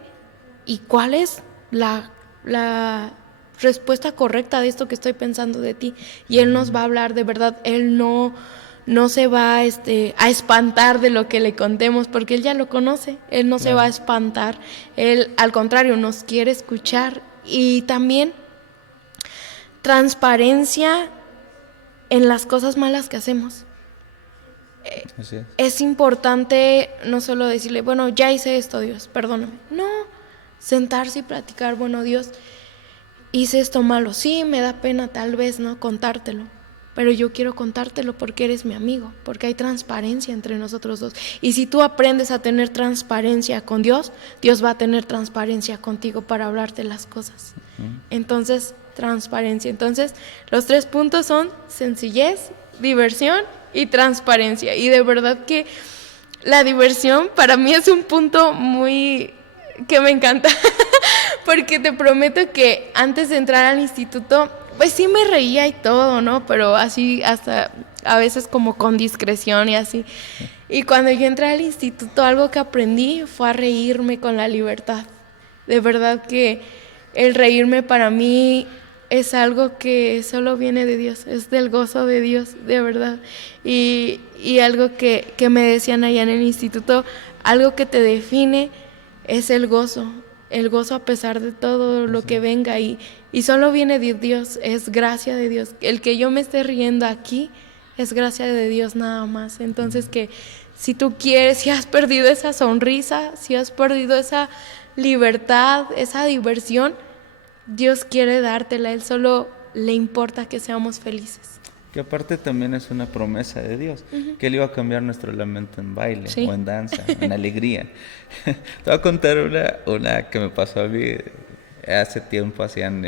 ¿y cuál es la respuesta correcta de esto que estoy pensando de ti? Y Él nos va a hablar, de verdad. Él no se va a espantar de lo que le contemos, porque Él ya lo conoce. Él no se va a espantar. Él, al contrario, nos quiere escuchar. Y también transparencia en las cosas malas que hacemos. Así es. Es importante no solo decirle, bueno, ya hice esto, Dios, perdóname. No, sentarse y platicar, bueno, Dios, hice esto malo, sí, me da pena tal vez, ¿no? Contártelo, pero yo quiero contártelo porque eres mi amigo, porque hay transparencia entre nosotros dos. Y si tú aprendes a tener transparencia con Dios, Dios va a tener transparencia contigo para hablarte las cosas. Entonces, transparencia. Entonces, los 3 puntos son sencillez, diversión y transparencia. Y de verdad que la diversión para mí es un punto muy que me encanta, porque te prometo que antes de entrar al instituto, pues sí me reía y todo, ¿no? Pero así hasta a veces como con discreción y así. Y cuando yo entré al instituto, algo que aprendí fue a reírme con la libertad. De verdad que el reírme para mí es algo que solo viene de Dios, es del gozo de Dios, de verdad. Y algo que me decían allá en el instituto, algo que te define es el gozo a pesar de todo lo que venga, y solo viene de Dios, es gracia de Dios. El que yo me esté riendo aquí es gracia de Dios nada más. Entonces que si tú quieres, si has perdido esa sonrisa, si has perdido esa libertad, esa diversión, Dios quiere dártela, Él solo le importa que seamos felices. Que aparte también es una promesa de Dios, que Él iba a cambiar nuestro lamento en baile, o en danza, en alegría. Te voy a contar una que me pasó a mí. Hace tiempo hacían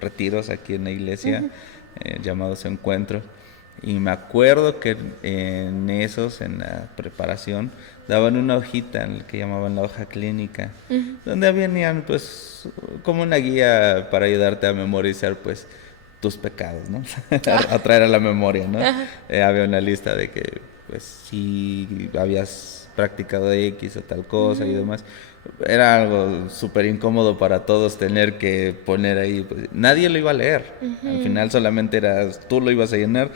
retiros aquí en la iglesia, llamados encuentros. Y me acuerdo que en la preparación, daban una hojita en la que llamaban la hoja clínica, donde venían pues como una guía para ayudarte a memorizar pues tus pecados, ¿no? A traer a la memoria, ¿no? Había una lista de que pues si habías practicado X o tal cosa y demás. Era algo súper incómodo para todos tener que poner ahí, pues, nadie lo iba a leer. Al final solamente tú lo ibas a llenar,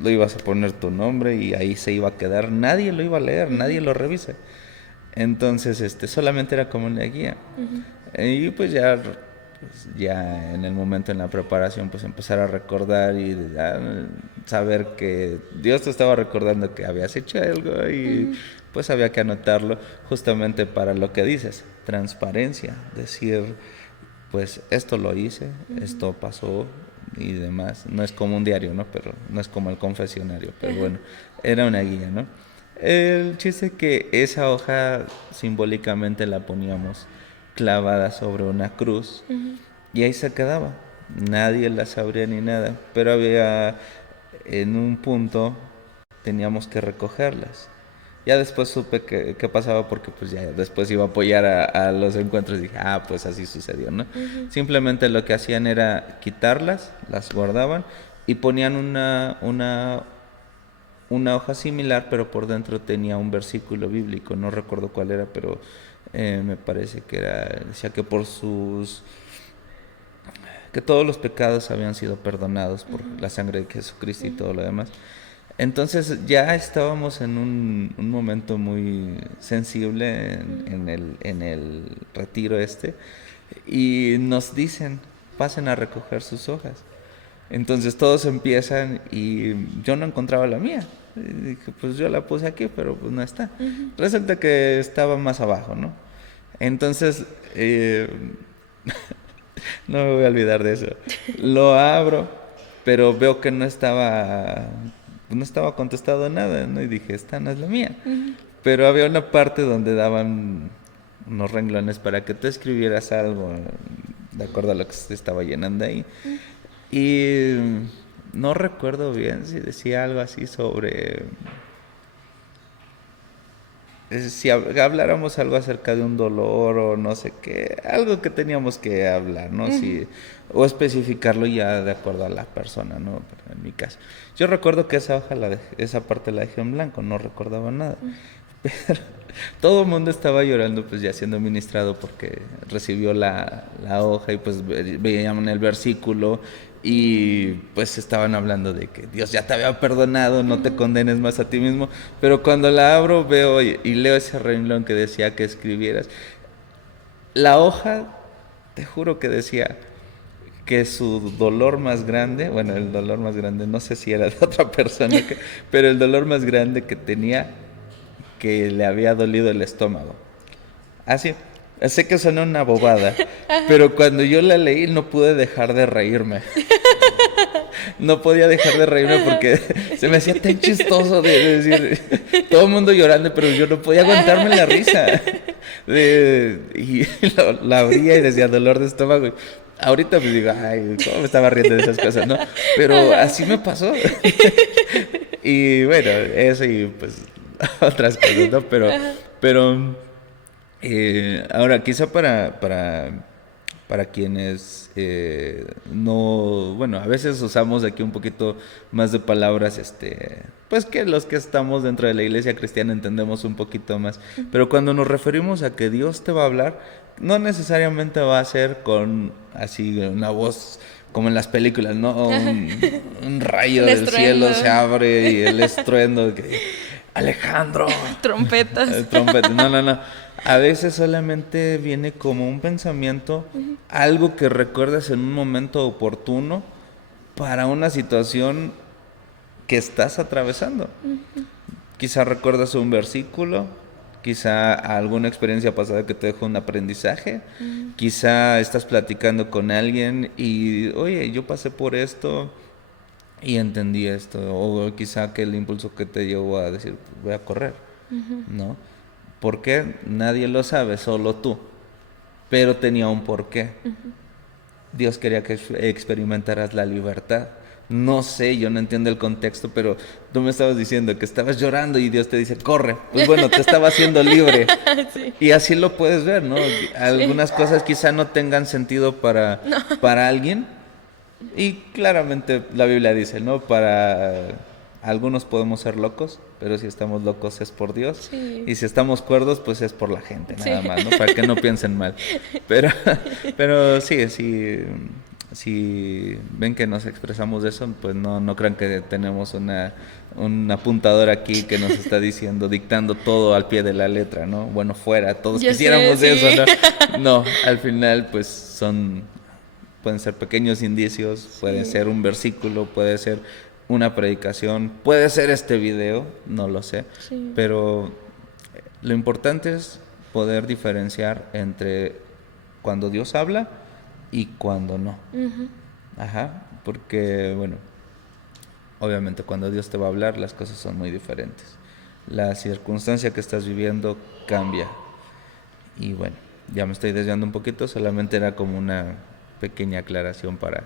lo ibas a poner tu nombre y ahí se iba a quedar. Nadie lo iba a leer, nadie lo revisa. Entonces, solamente era como una guía. Y pues ya pues ya en el momento en la preparación, pues empezar a recordar y saber que Dios te estaba recordando que habías hecho algo y pues había que anotarlo justamente para lo que dices, transparencia, decir, pues esto lo hice, esto pasó y demás. No es como un diario, ¿no? Pero no es como el confesionario, pero bueno, era una guía, ¿no? El chiste es que esa hoja simbólicamente la poníamos clavada sobre una cruz y ahí se quedaba. Nadie la sabría ni nada, pero había en un punto teníamos que recogerlas. Ya después supe qué pasaba porque pues ya después iba a apoyar a los encuentros y dije, pues así sucedió, ¿no? Simplemente lo que hacían era quitarlas, las guardaban y ponían una hoja similar, pero por dentro tenía un versículo bíblico, no recuerdo cuál era, pero me parece que decía que que todos los pecados habían sido perdonados por la sangre de Jesucristo y todo lo demás. Entonces ya estábamos en un momento muy sensible en el retiro y nos dicen, pasen a recoger sus hojas. Entonces todos empiezan y yo no encontraba la mía. Y dije, pues yo la puse aquí, pero pues no está. Resulta que estaba más abajo, ¿no? Entonces, no me voy a olvidar de eso. Lo abro, pero veo que no estaba contestado nada, ¿no? Y dije, esta no es la mía. Pero había una parte donde daban unos renglones para que tú escribieras algo de acuerdo a lo que se estaba llenando ahí. Y no recuerdo bien si decía algo así sobre si habláramos algo acerca de un dolor o no sé qué, algo que teníamos que hablar, ¿no? O especificarlo ya de acuerdo a la persona, ¿no? En mi caso. Yo recuerdo que esa hoja, esa parte la dejé en blanco, no recordaba nada. Pero todo el mundo estaba llorando, pues ya siendo ministrado porque recibió la hoja y pues veían el versículo y pues estaban hablando de que Dios ya te había perdonado, no te condenes más a ti mismo. Pero cuando la abro veo y leo ese renglón que decía que escribieras, la hoja, te juro que decía que su dolor más grande, bueno, el dolor más grande, no sé si era de otra persona, pero el dolor más grande que tenía, que le había dolido el estómago. Así, sé que suena una bobada, pero cuando yo la leí no pude dejar de reírme. No podía dejar de reírme porque se me hacía tan chistoso de decir, todo el mundo llorando, pero yo no podía aguantarme la risa. Y la abría y decía dolor de estómago. Ahorita me digo, ay, cómo me estaba riendo de esas cosas, ¿no? Pero así me pasó. Y bueno, eso y pues otras cosas, ¿no? Pero ahora quizá para quienes no, bueno, a veces usamos aquí un poquito más de palabras, pues que los que estamos dentro de la iglesia cristiana entendemos un poquito más, pero cuando nos referimos a que Dios te va a hablar, no necesariamente va a ser con así una voz como en las películas, ¿no? Un rayo del cielo se abre y el estruendo que Alejandro. Trompetas. No. A veces solamente viene como un pensamiento, algo que recuerdas en un momento oportuno para una situación que estás atravesando. Quizá recuerdas un versículo, quizá alguna experiencia pasada que te dejó un aprendizaje, quizá estás platicando con alguien y, oye, yo pasé por esto y entendí esto, o quizá que el impulso que te llevó a decir, voy a correr, ¿no? ¿Por qué? Nadie lo sabe, solo tú. Pero tenía un porqué. Dios quería que experimentaras la libertad. No sé, yo no entiendo el contexto, pero tú me estabas diciendo que estabas llorando y Dios te dice, corre. Pues bueno, te estaba haciendo libre. Sí. Y así lo puedes ver, ¿no? Algunas cosas quizá no tengan sentido para alguien. Y claramente la Biblia dice, ¿no? Para algunos podemos ser locos, pero si estamos locos es por Dios. Sí. Y si estamos cuerdos, pues es por la gente, nada más, ¿no? Para que no piensen mal. Pero sí, si ven que nos expresamos de eso, pues no crean que tenemos un apuntador aquí que nos está diciendo, dictando todo al pie de la letra, ¿no? Bueno, fuera, todos quisiéramos eso, ¿no? No, al final, pues son pueden ser pequeños indicios, puede ser un versículo, puede ser una predicación, puede ser este video, no lo sé, pero lo importante es poder diferenciar entre cuando Dios habla y cuando no. Ajá, porque bueno, obviamente cuando Dios te va a hablar las cosas son muy diferentes. La circunstancia que estás viviendo cambia. Y bueno, ya me estoy desviando un poquito, solamente era como una pequeña aclaración para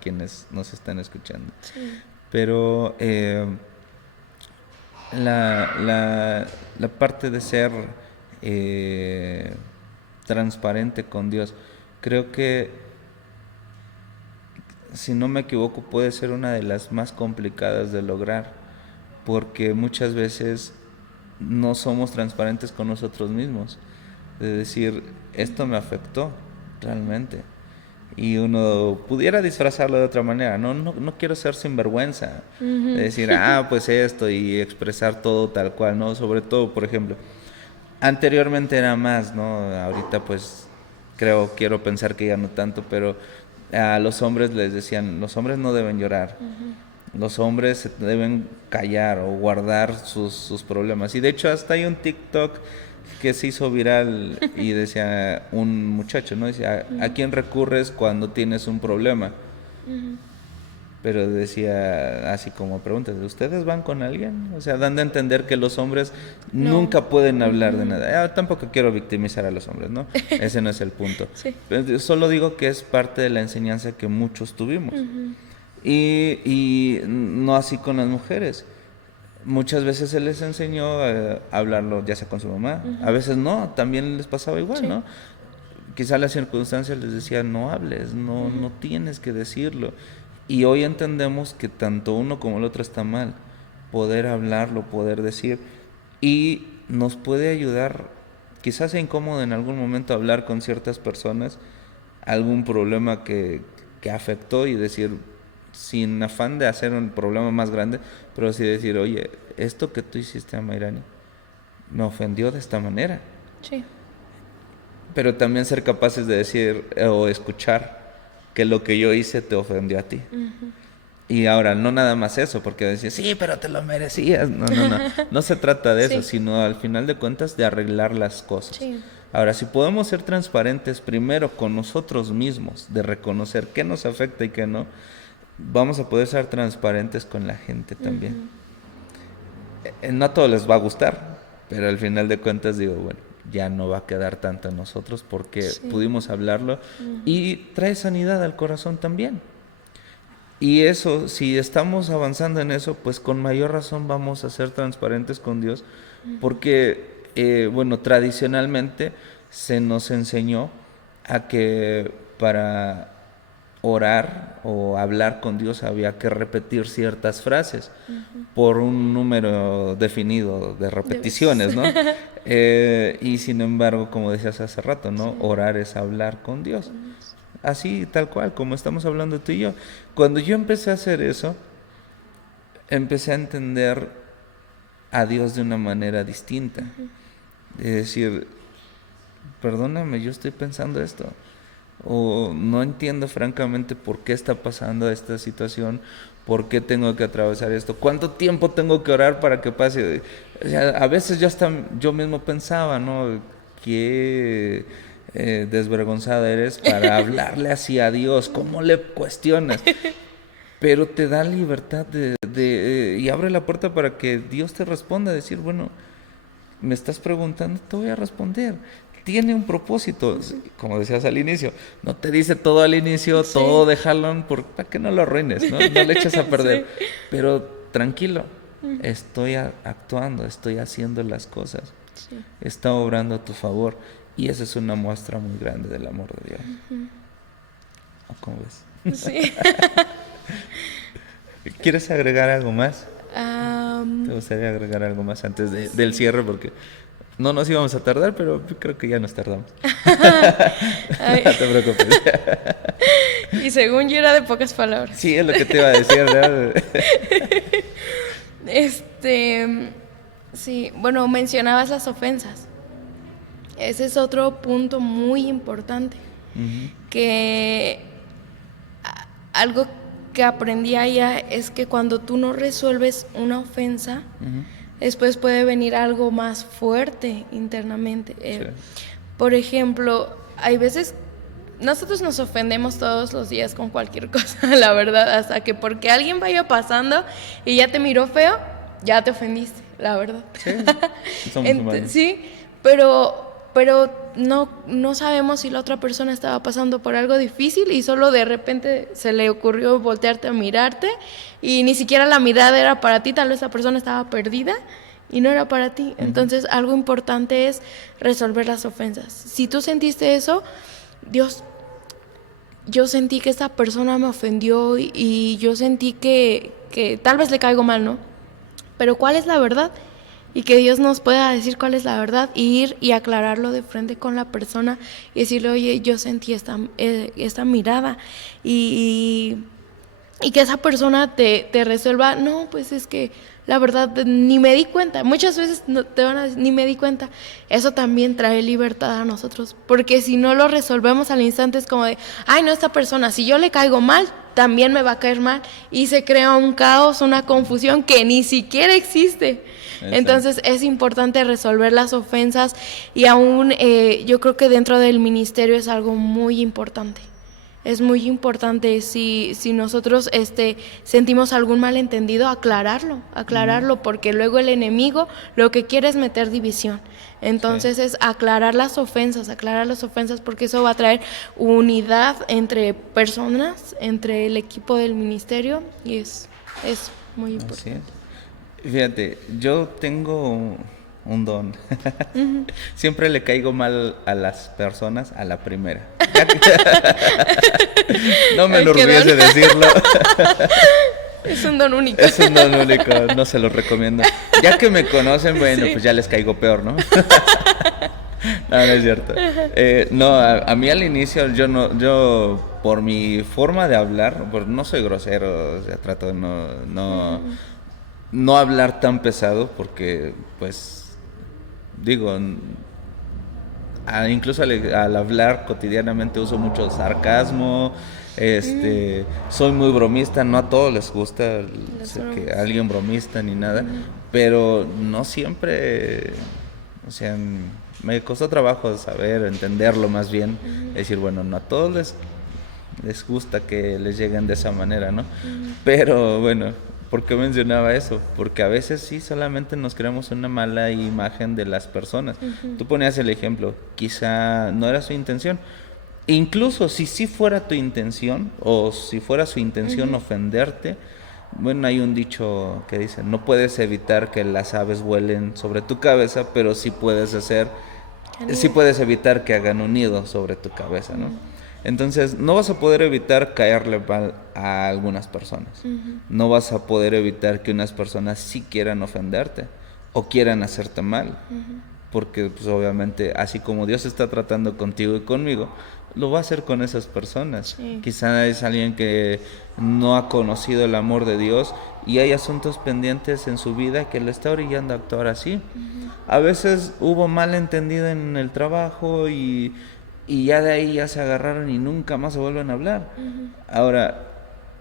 quienes nos están escuchando. Sí. Pero la parte de ser transparente con Dios, creo que, si no me equivoco, puede ser una de las más complicadas de lograr, porque muchas veces no somos transparentes con nosotros mismos, de decir, esto me afectó realmente, y uno pudiera disfrazarlo de otra manera, no quiero ser sinvergüenza, de decir, pues esto, y expresar todo tal cual, ¿no? Sobre todo, por ejemplo, anteriormente era más, ¿no? Ahorita pues quiero pensar que ya no tanto, pero a los hombres les decían, los hombres no deben llorar, los hombres deben callar o guardar sus problemas. Y de hecho hasta hay un TikTok que se hizo viral y decía un muchacho, ¿no? Decía, ¿a quién recurres cuando tienes un problema? Pero decía así como preguntas, ¿ustedes van con alguien? O sea, dando a entender que los hombres nunca pueden hablar de nada. Tampoco quiero victimizar a los hombres, ¿no? Ese no es el punto. Sí. Solo digo que es parte de la enseñanza que muchos tuvimos. Y no así con las mujeres. Muchas veces se les enseñó a hablarlo ya sea con su mamá, a veces no, también les pasaba igual, ¿no? Quizá las circunstancias les decían, no hables, no tienes que decirlo. Y hoy entendemos que tanto uno como el otro está mal, poder hablarlo, poder decir, y nos puede ayudar, quizás sea incómodo en algún momento hablar con ciertas personas, algún problema que afectó, y decir, sin afán de hacer un problema más grande, pero sí decir, oye, esto que tú hiciste a Mayrani me ofendió de esta manera. Sí. Pero también ser capaces de decir o escuchar que lo que yo hice te ofendió a ti. Y ahora, no nada más eso, porque decir, sí, pero te lo merecías. No se trata de eso, sino al final de cuentas de arreglar las cosas. Sí. Ahora, si podemos ser transparentes primero con nosotros mismos, de reconocer qué nos afecta y qué no, vamos a poder ser transparentes con la gente también. No a todos les va a gustar, pero al final de cuentas digo, bueno, ya no va a quedar tanto en nosotros porque pudimos hablarlo y trae sanidad al corazón también. Y eso, si estamos avanzando en eso, pues con mayor razón vamos a ser transparentes con Dios, porque, bueno, tradicionalmente se nos enseñó a que para orar o hablar con Dios había que repetir ciertas frases por un número definido de repeticiones, ¿no? Y sin embargo, como decías hace rato, ¿no? Orar es hablar con Dios. Así, tal cual, como estamos hablando tú y yo. Cuando yo empecé a hacer eso, empecé a entender a Dios de una manera distinta. De decir, perdóname, yo estoy pensando esto. O no entiendo francamente por qué está pasando esta situación, por qué tengo que atravesar esto, cuánto tiempo tengo que orar para que pase. O sea, a veces yo mismo pensaba, ¿no? Qué desvergonzada eres para hablarle así a Dios, ¿cómo le cuestionas? Pero te da libertad y abre la puerta para que Dios te responda, decir, bueno, me estás preguntando, te voy a responder. Tiene un propósito, como decías al inicio, no te dice todo al inicio, todo de jalón, para que no lo arruines, no le eches a perder, pero tranquilo, estoy actuando, estoy haciendo las cosas, está obrando a tu favor, y esa es una muestra muy grande del amor de Dios. ¿Cómo ves? Sí. ¿Quieres agregar algo más? ¿Te gustaría agregar algo más antes del cierre? Porque no nos íbamos a tardar, pero creo que ya nos tardamos. No te preocupes. Y según yo era de pocas palabras. Sí, es lo que te iba a decir, ¿verdad? Sí, bueno, mencionabas las ofensas. Ese es otro punto muy importante. Que algo que aprendí allá es que cuando tú no resuelves una ofensa, después puede venir algo más fuerte internamente. Por ejemplo, hay veces nosotros nos ofendemos todos los días con cualquier cosa, la verdad, hasta que porque alguien vaya pasando y ya te miró feo, ya te ofendiste, la verdad. Sí, somos humanos. Sí, pero no sabemos si la otra persona estaba pasando por algo difícil y solo de repente se le ocurrió voltearte a mirarte y ni siquiera la mirada era para ti, tal vez la persona estaba perdida y no era para ti. Entonces, algo importante es resolver las ofensas. Si tú sentiste eso, Dios, yo sentí que esta persona me ofendió y yo sentí que tal vez le caigo mal, ¿no? Pero ¿cuál es la verdad? Y que Dios nos pueda decir cuál es la verdad, y ir y aclararlo de frente con la persona y decirle, oye, yo sentí esta mirada y que esa persona te resuelva, no, pues es que la verdad ni me di cuenta. Muchas veces te van a decir, ni me di cuenta. Eso también trae libertad a nosotros, porque si no lo resolvemos al instante es como de, ay, no, esta persona, si yo le caigo mal, también me va a caer mal, y se crea un caos, una confusión que ni siquiera existe. Exacto. Entonces es importante resolver las ofensas, y aún yo creo que dentro del ministerio es algo muy importante. Es muy importante si nosotros sentimos algún malentendido, aclararlo, porque luego el enemigo lo que quiere es meter división. Entonces es aclarar las ofensas, porque eso va a traer unidad entre personas, entre el equipo del ministerio, y es muy importante. Fíjate, yo tengo un don. Siempre le caigo mal a las personas a la primera. No me enorgullece decirlo. Es un don único. Es un don único, no se lo recomiendo. Ya que me conocen, bueno, pues ya les caigo peor, ¿no? No es cierto. A mí al inicio yo por mi forma de hablar, pues no soy grosero, o sea, trato de no hablar tan pesado, porque pues digo, incluso al hablar cotidianamente uso mucho sarcasmo, soy muy bromista, no a todos les gusta que alguien bromista ni nada, pero no siempre, o sea, me costó trabajo saber, entenderlo más bien, decir, bueno, no a todos les gusta que les lleguen de esa manera, ¿no? Pero bueno, ¿por qué mencionaba eso? Porque a veces sí solamente nos creamos una mala imagen de las personas. Tú ponías el ejemplo, quizá no era su intención. Incluso si sí fuera tu intención, o si fuera su intención ofenderte, bueno, hay un dicho que dice, no puedes evitar que las aves vuelen sobre tu cabeza, pero sí puedes evitar que hagan un nido sobre tu cabeza, ¿no? Entonces, no vas a poder evitar caerle mal a algunas personas. No vas a poder evitar que unas personas sí quieran ofenderte o quieran hacerte mal. Porque, pues, obviamente, así como Dios está tratando contigo y conmigo, lo va a hacer con esas personas. Sí. Quizá es alguien que no ha conocido el amor de Dios y hay asuntos pendientes en su vida que le está orillando a actuar así. A veces hubo malentendido en el trabajo y ya de ahí ya se agarraron y nunca más se vuelven a hablar. Ahora,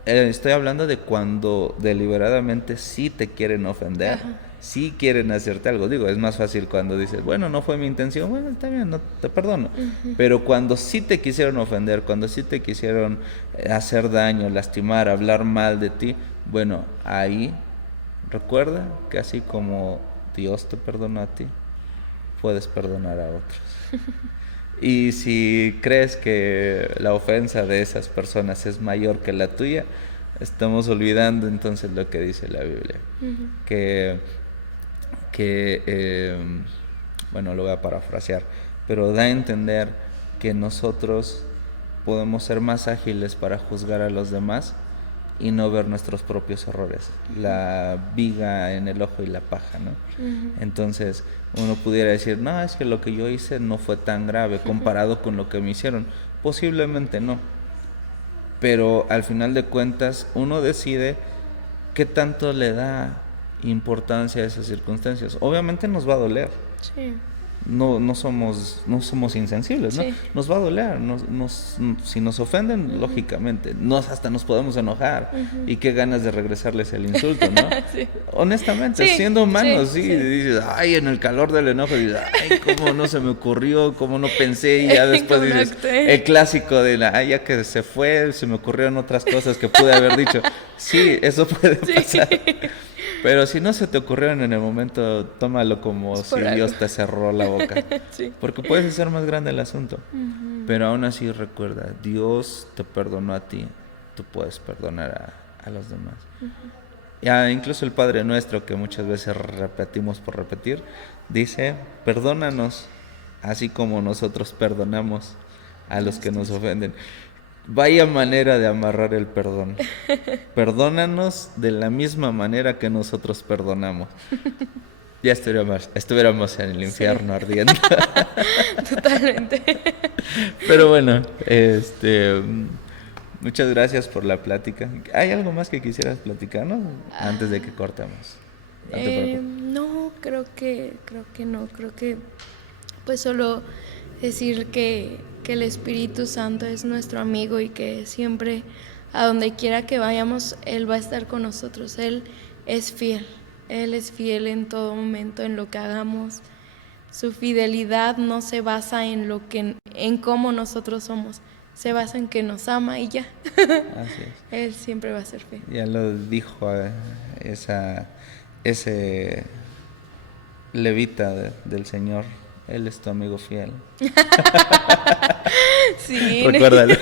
estoy hablando de cuando deliberadamente sí te quieren ofender, sí quieren hacerte algo. Digo, es más fácil cuando dices, bueno, no fue mi intención, bueno, está bien, no te perdono. Pero cuando sí te quisieron ofender, cuando sí te quisieron hacer daño, lastimar, hablar mal de ti, bueno, ahí recuerda que así como Dios te perdonó a ti, puedes perdonar a otros. Y si crees que la ofensa de esas personas es mayor que la tuya, estamos olvidando entonces lo que dice la Biblia. Bueno, lo voy a parafrasear, pero da a entender que nosotros podemos ser más ágiles para juzgar a los demás y no ver nuestros propios errores, la viga en el ojo y la paja, ¿no? Entonces uno pudiera decir, no, es que lo que yo hice no fue tan grave comparado con lo que me hicieron. Posiblemente no, pero al final de cuentas uno decide qué tanto le da importancia a esas circunstancias. Obviamente nos va a doler. Sí. no somos insensibles, ¿no? Sí. Nos va a doler, si nos ofenden, lógicamente, hasta nos podemos enojar, y qué ganas de regresarles el insulto, ¿no? Sí. Honestamente, Sí, siendo humanos, sí, sí. dices, ay, en el calor del enojo, dices, ay, cómo no se me ocurrió, cómo no pensé, y ya después ¿Cómo no dices, actué? el clásico de ay, ya que se fue, se me ocurrieron otras cosas que pude haber dicho. Sí, eso puede pasar. Pero si no se te ocurrieron en el momento, tómalo como Es si por Dios algo. te cerró la boca. Sí. Porque puedes hacer más grande el asunto. Pero aún así recuerda, Dios te perdonó a ti, tú puedes perdonar a los demás. Ya incluso el Padre Nuestro, que muchas veces repetimos por repetir, dice, perdónanos, así como nosotros perdonamos a los que nos ofenden. Vaya manera de amarrar el perdón. Perdónanos de la misma manera que nosotros perdonamos. Ya estuviéramos en el infierno ardiendo. Totalmente. Pero bueno, muchas gracias por la plática. ¿Hay algo más que quisieras platicarnos antes de que cortemos? No te preocupes. No, creo que no. Creo que pues solo decir que el Espíritu Santo es nuestro amigo y que siempre, a donde quiera que vayamos, Él va a estar con nosotros. Él es fiel en todo momento, en lo que hagamos. Su fidelidad no se basa en cómo nosotros somos, se basa en que nos ama y ya. Así es. Él siempre va a ser fiel. Ya lo dijo ese levita del Señor. Él es tu amigo fiel. Sí. Recuérdalo.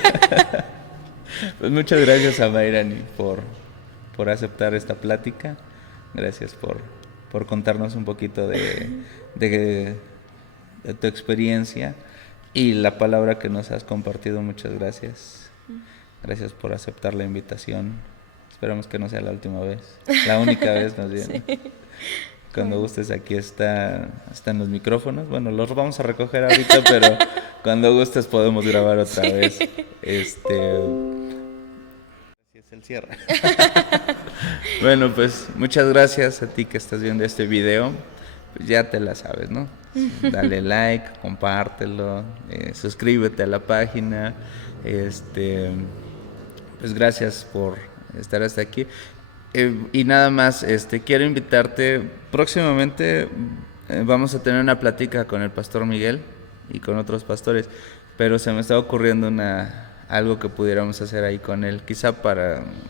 Pues muchas gracias a Mayrani por aceptar esta plática. Gracias por contarnos un poquito de tu experiencia y la palabra que nos has compartido. Muchas gracias. Gracias por aceptar la invitación. Esperamos que no sea la última vez. La única vez más bien. Sí. Cuando gustes, aquí están los micrófonos. Bueno, los vamos a recoger ahorita, pero cuando gustes podemos grabar otra vez. Así es el cierre. Bueno, pues muchas gracias a ti que estás viendo este video. Pues ya te la sabes, ¿no? Dale like, compártelo, suscríbete a la página. Pues gracias por estar hasta aquí. Y nada más, quiero invitarte, próximamente vamos a tener una plática con el pastor Miguel y con otros pastores, pero se me está ocurriendo algo que pudiéramos hacer ahí con él, quizá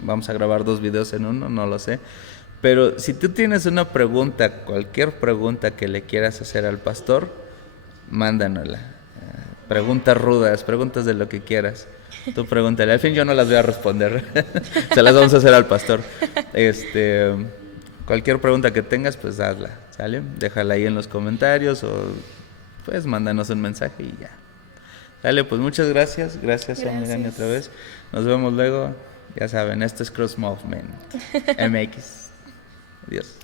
vamos a grabar 2 videos en uno, no lo sé, pero si tú tienes una pregunta, cualquier pregunta que le quieras hacer al pastor, mándanosla, preguntas rudas, preguntas de lo que quieras. Tú pregúntale, al fin yo no las voy a responder, se las vamos a hacer al pastor. Cualquier pregunta que tengas, pues hazla, ¿sale? Déjala ahí en los comentarios o pues mándanos un mensaje y ya. Dale, pues muchas gracias a Melanie otra vez. Nos vemos luego, ya saben, esto es Cross Movement MX. Adiós.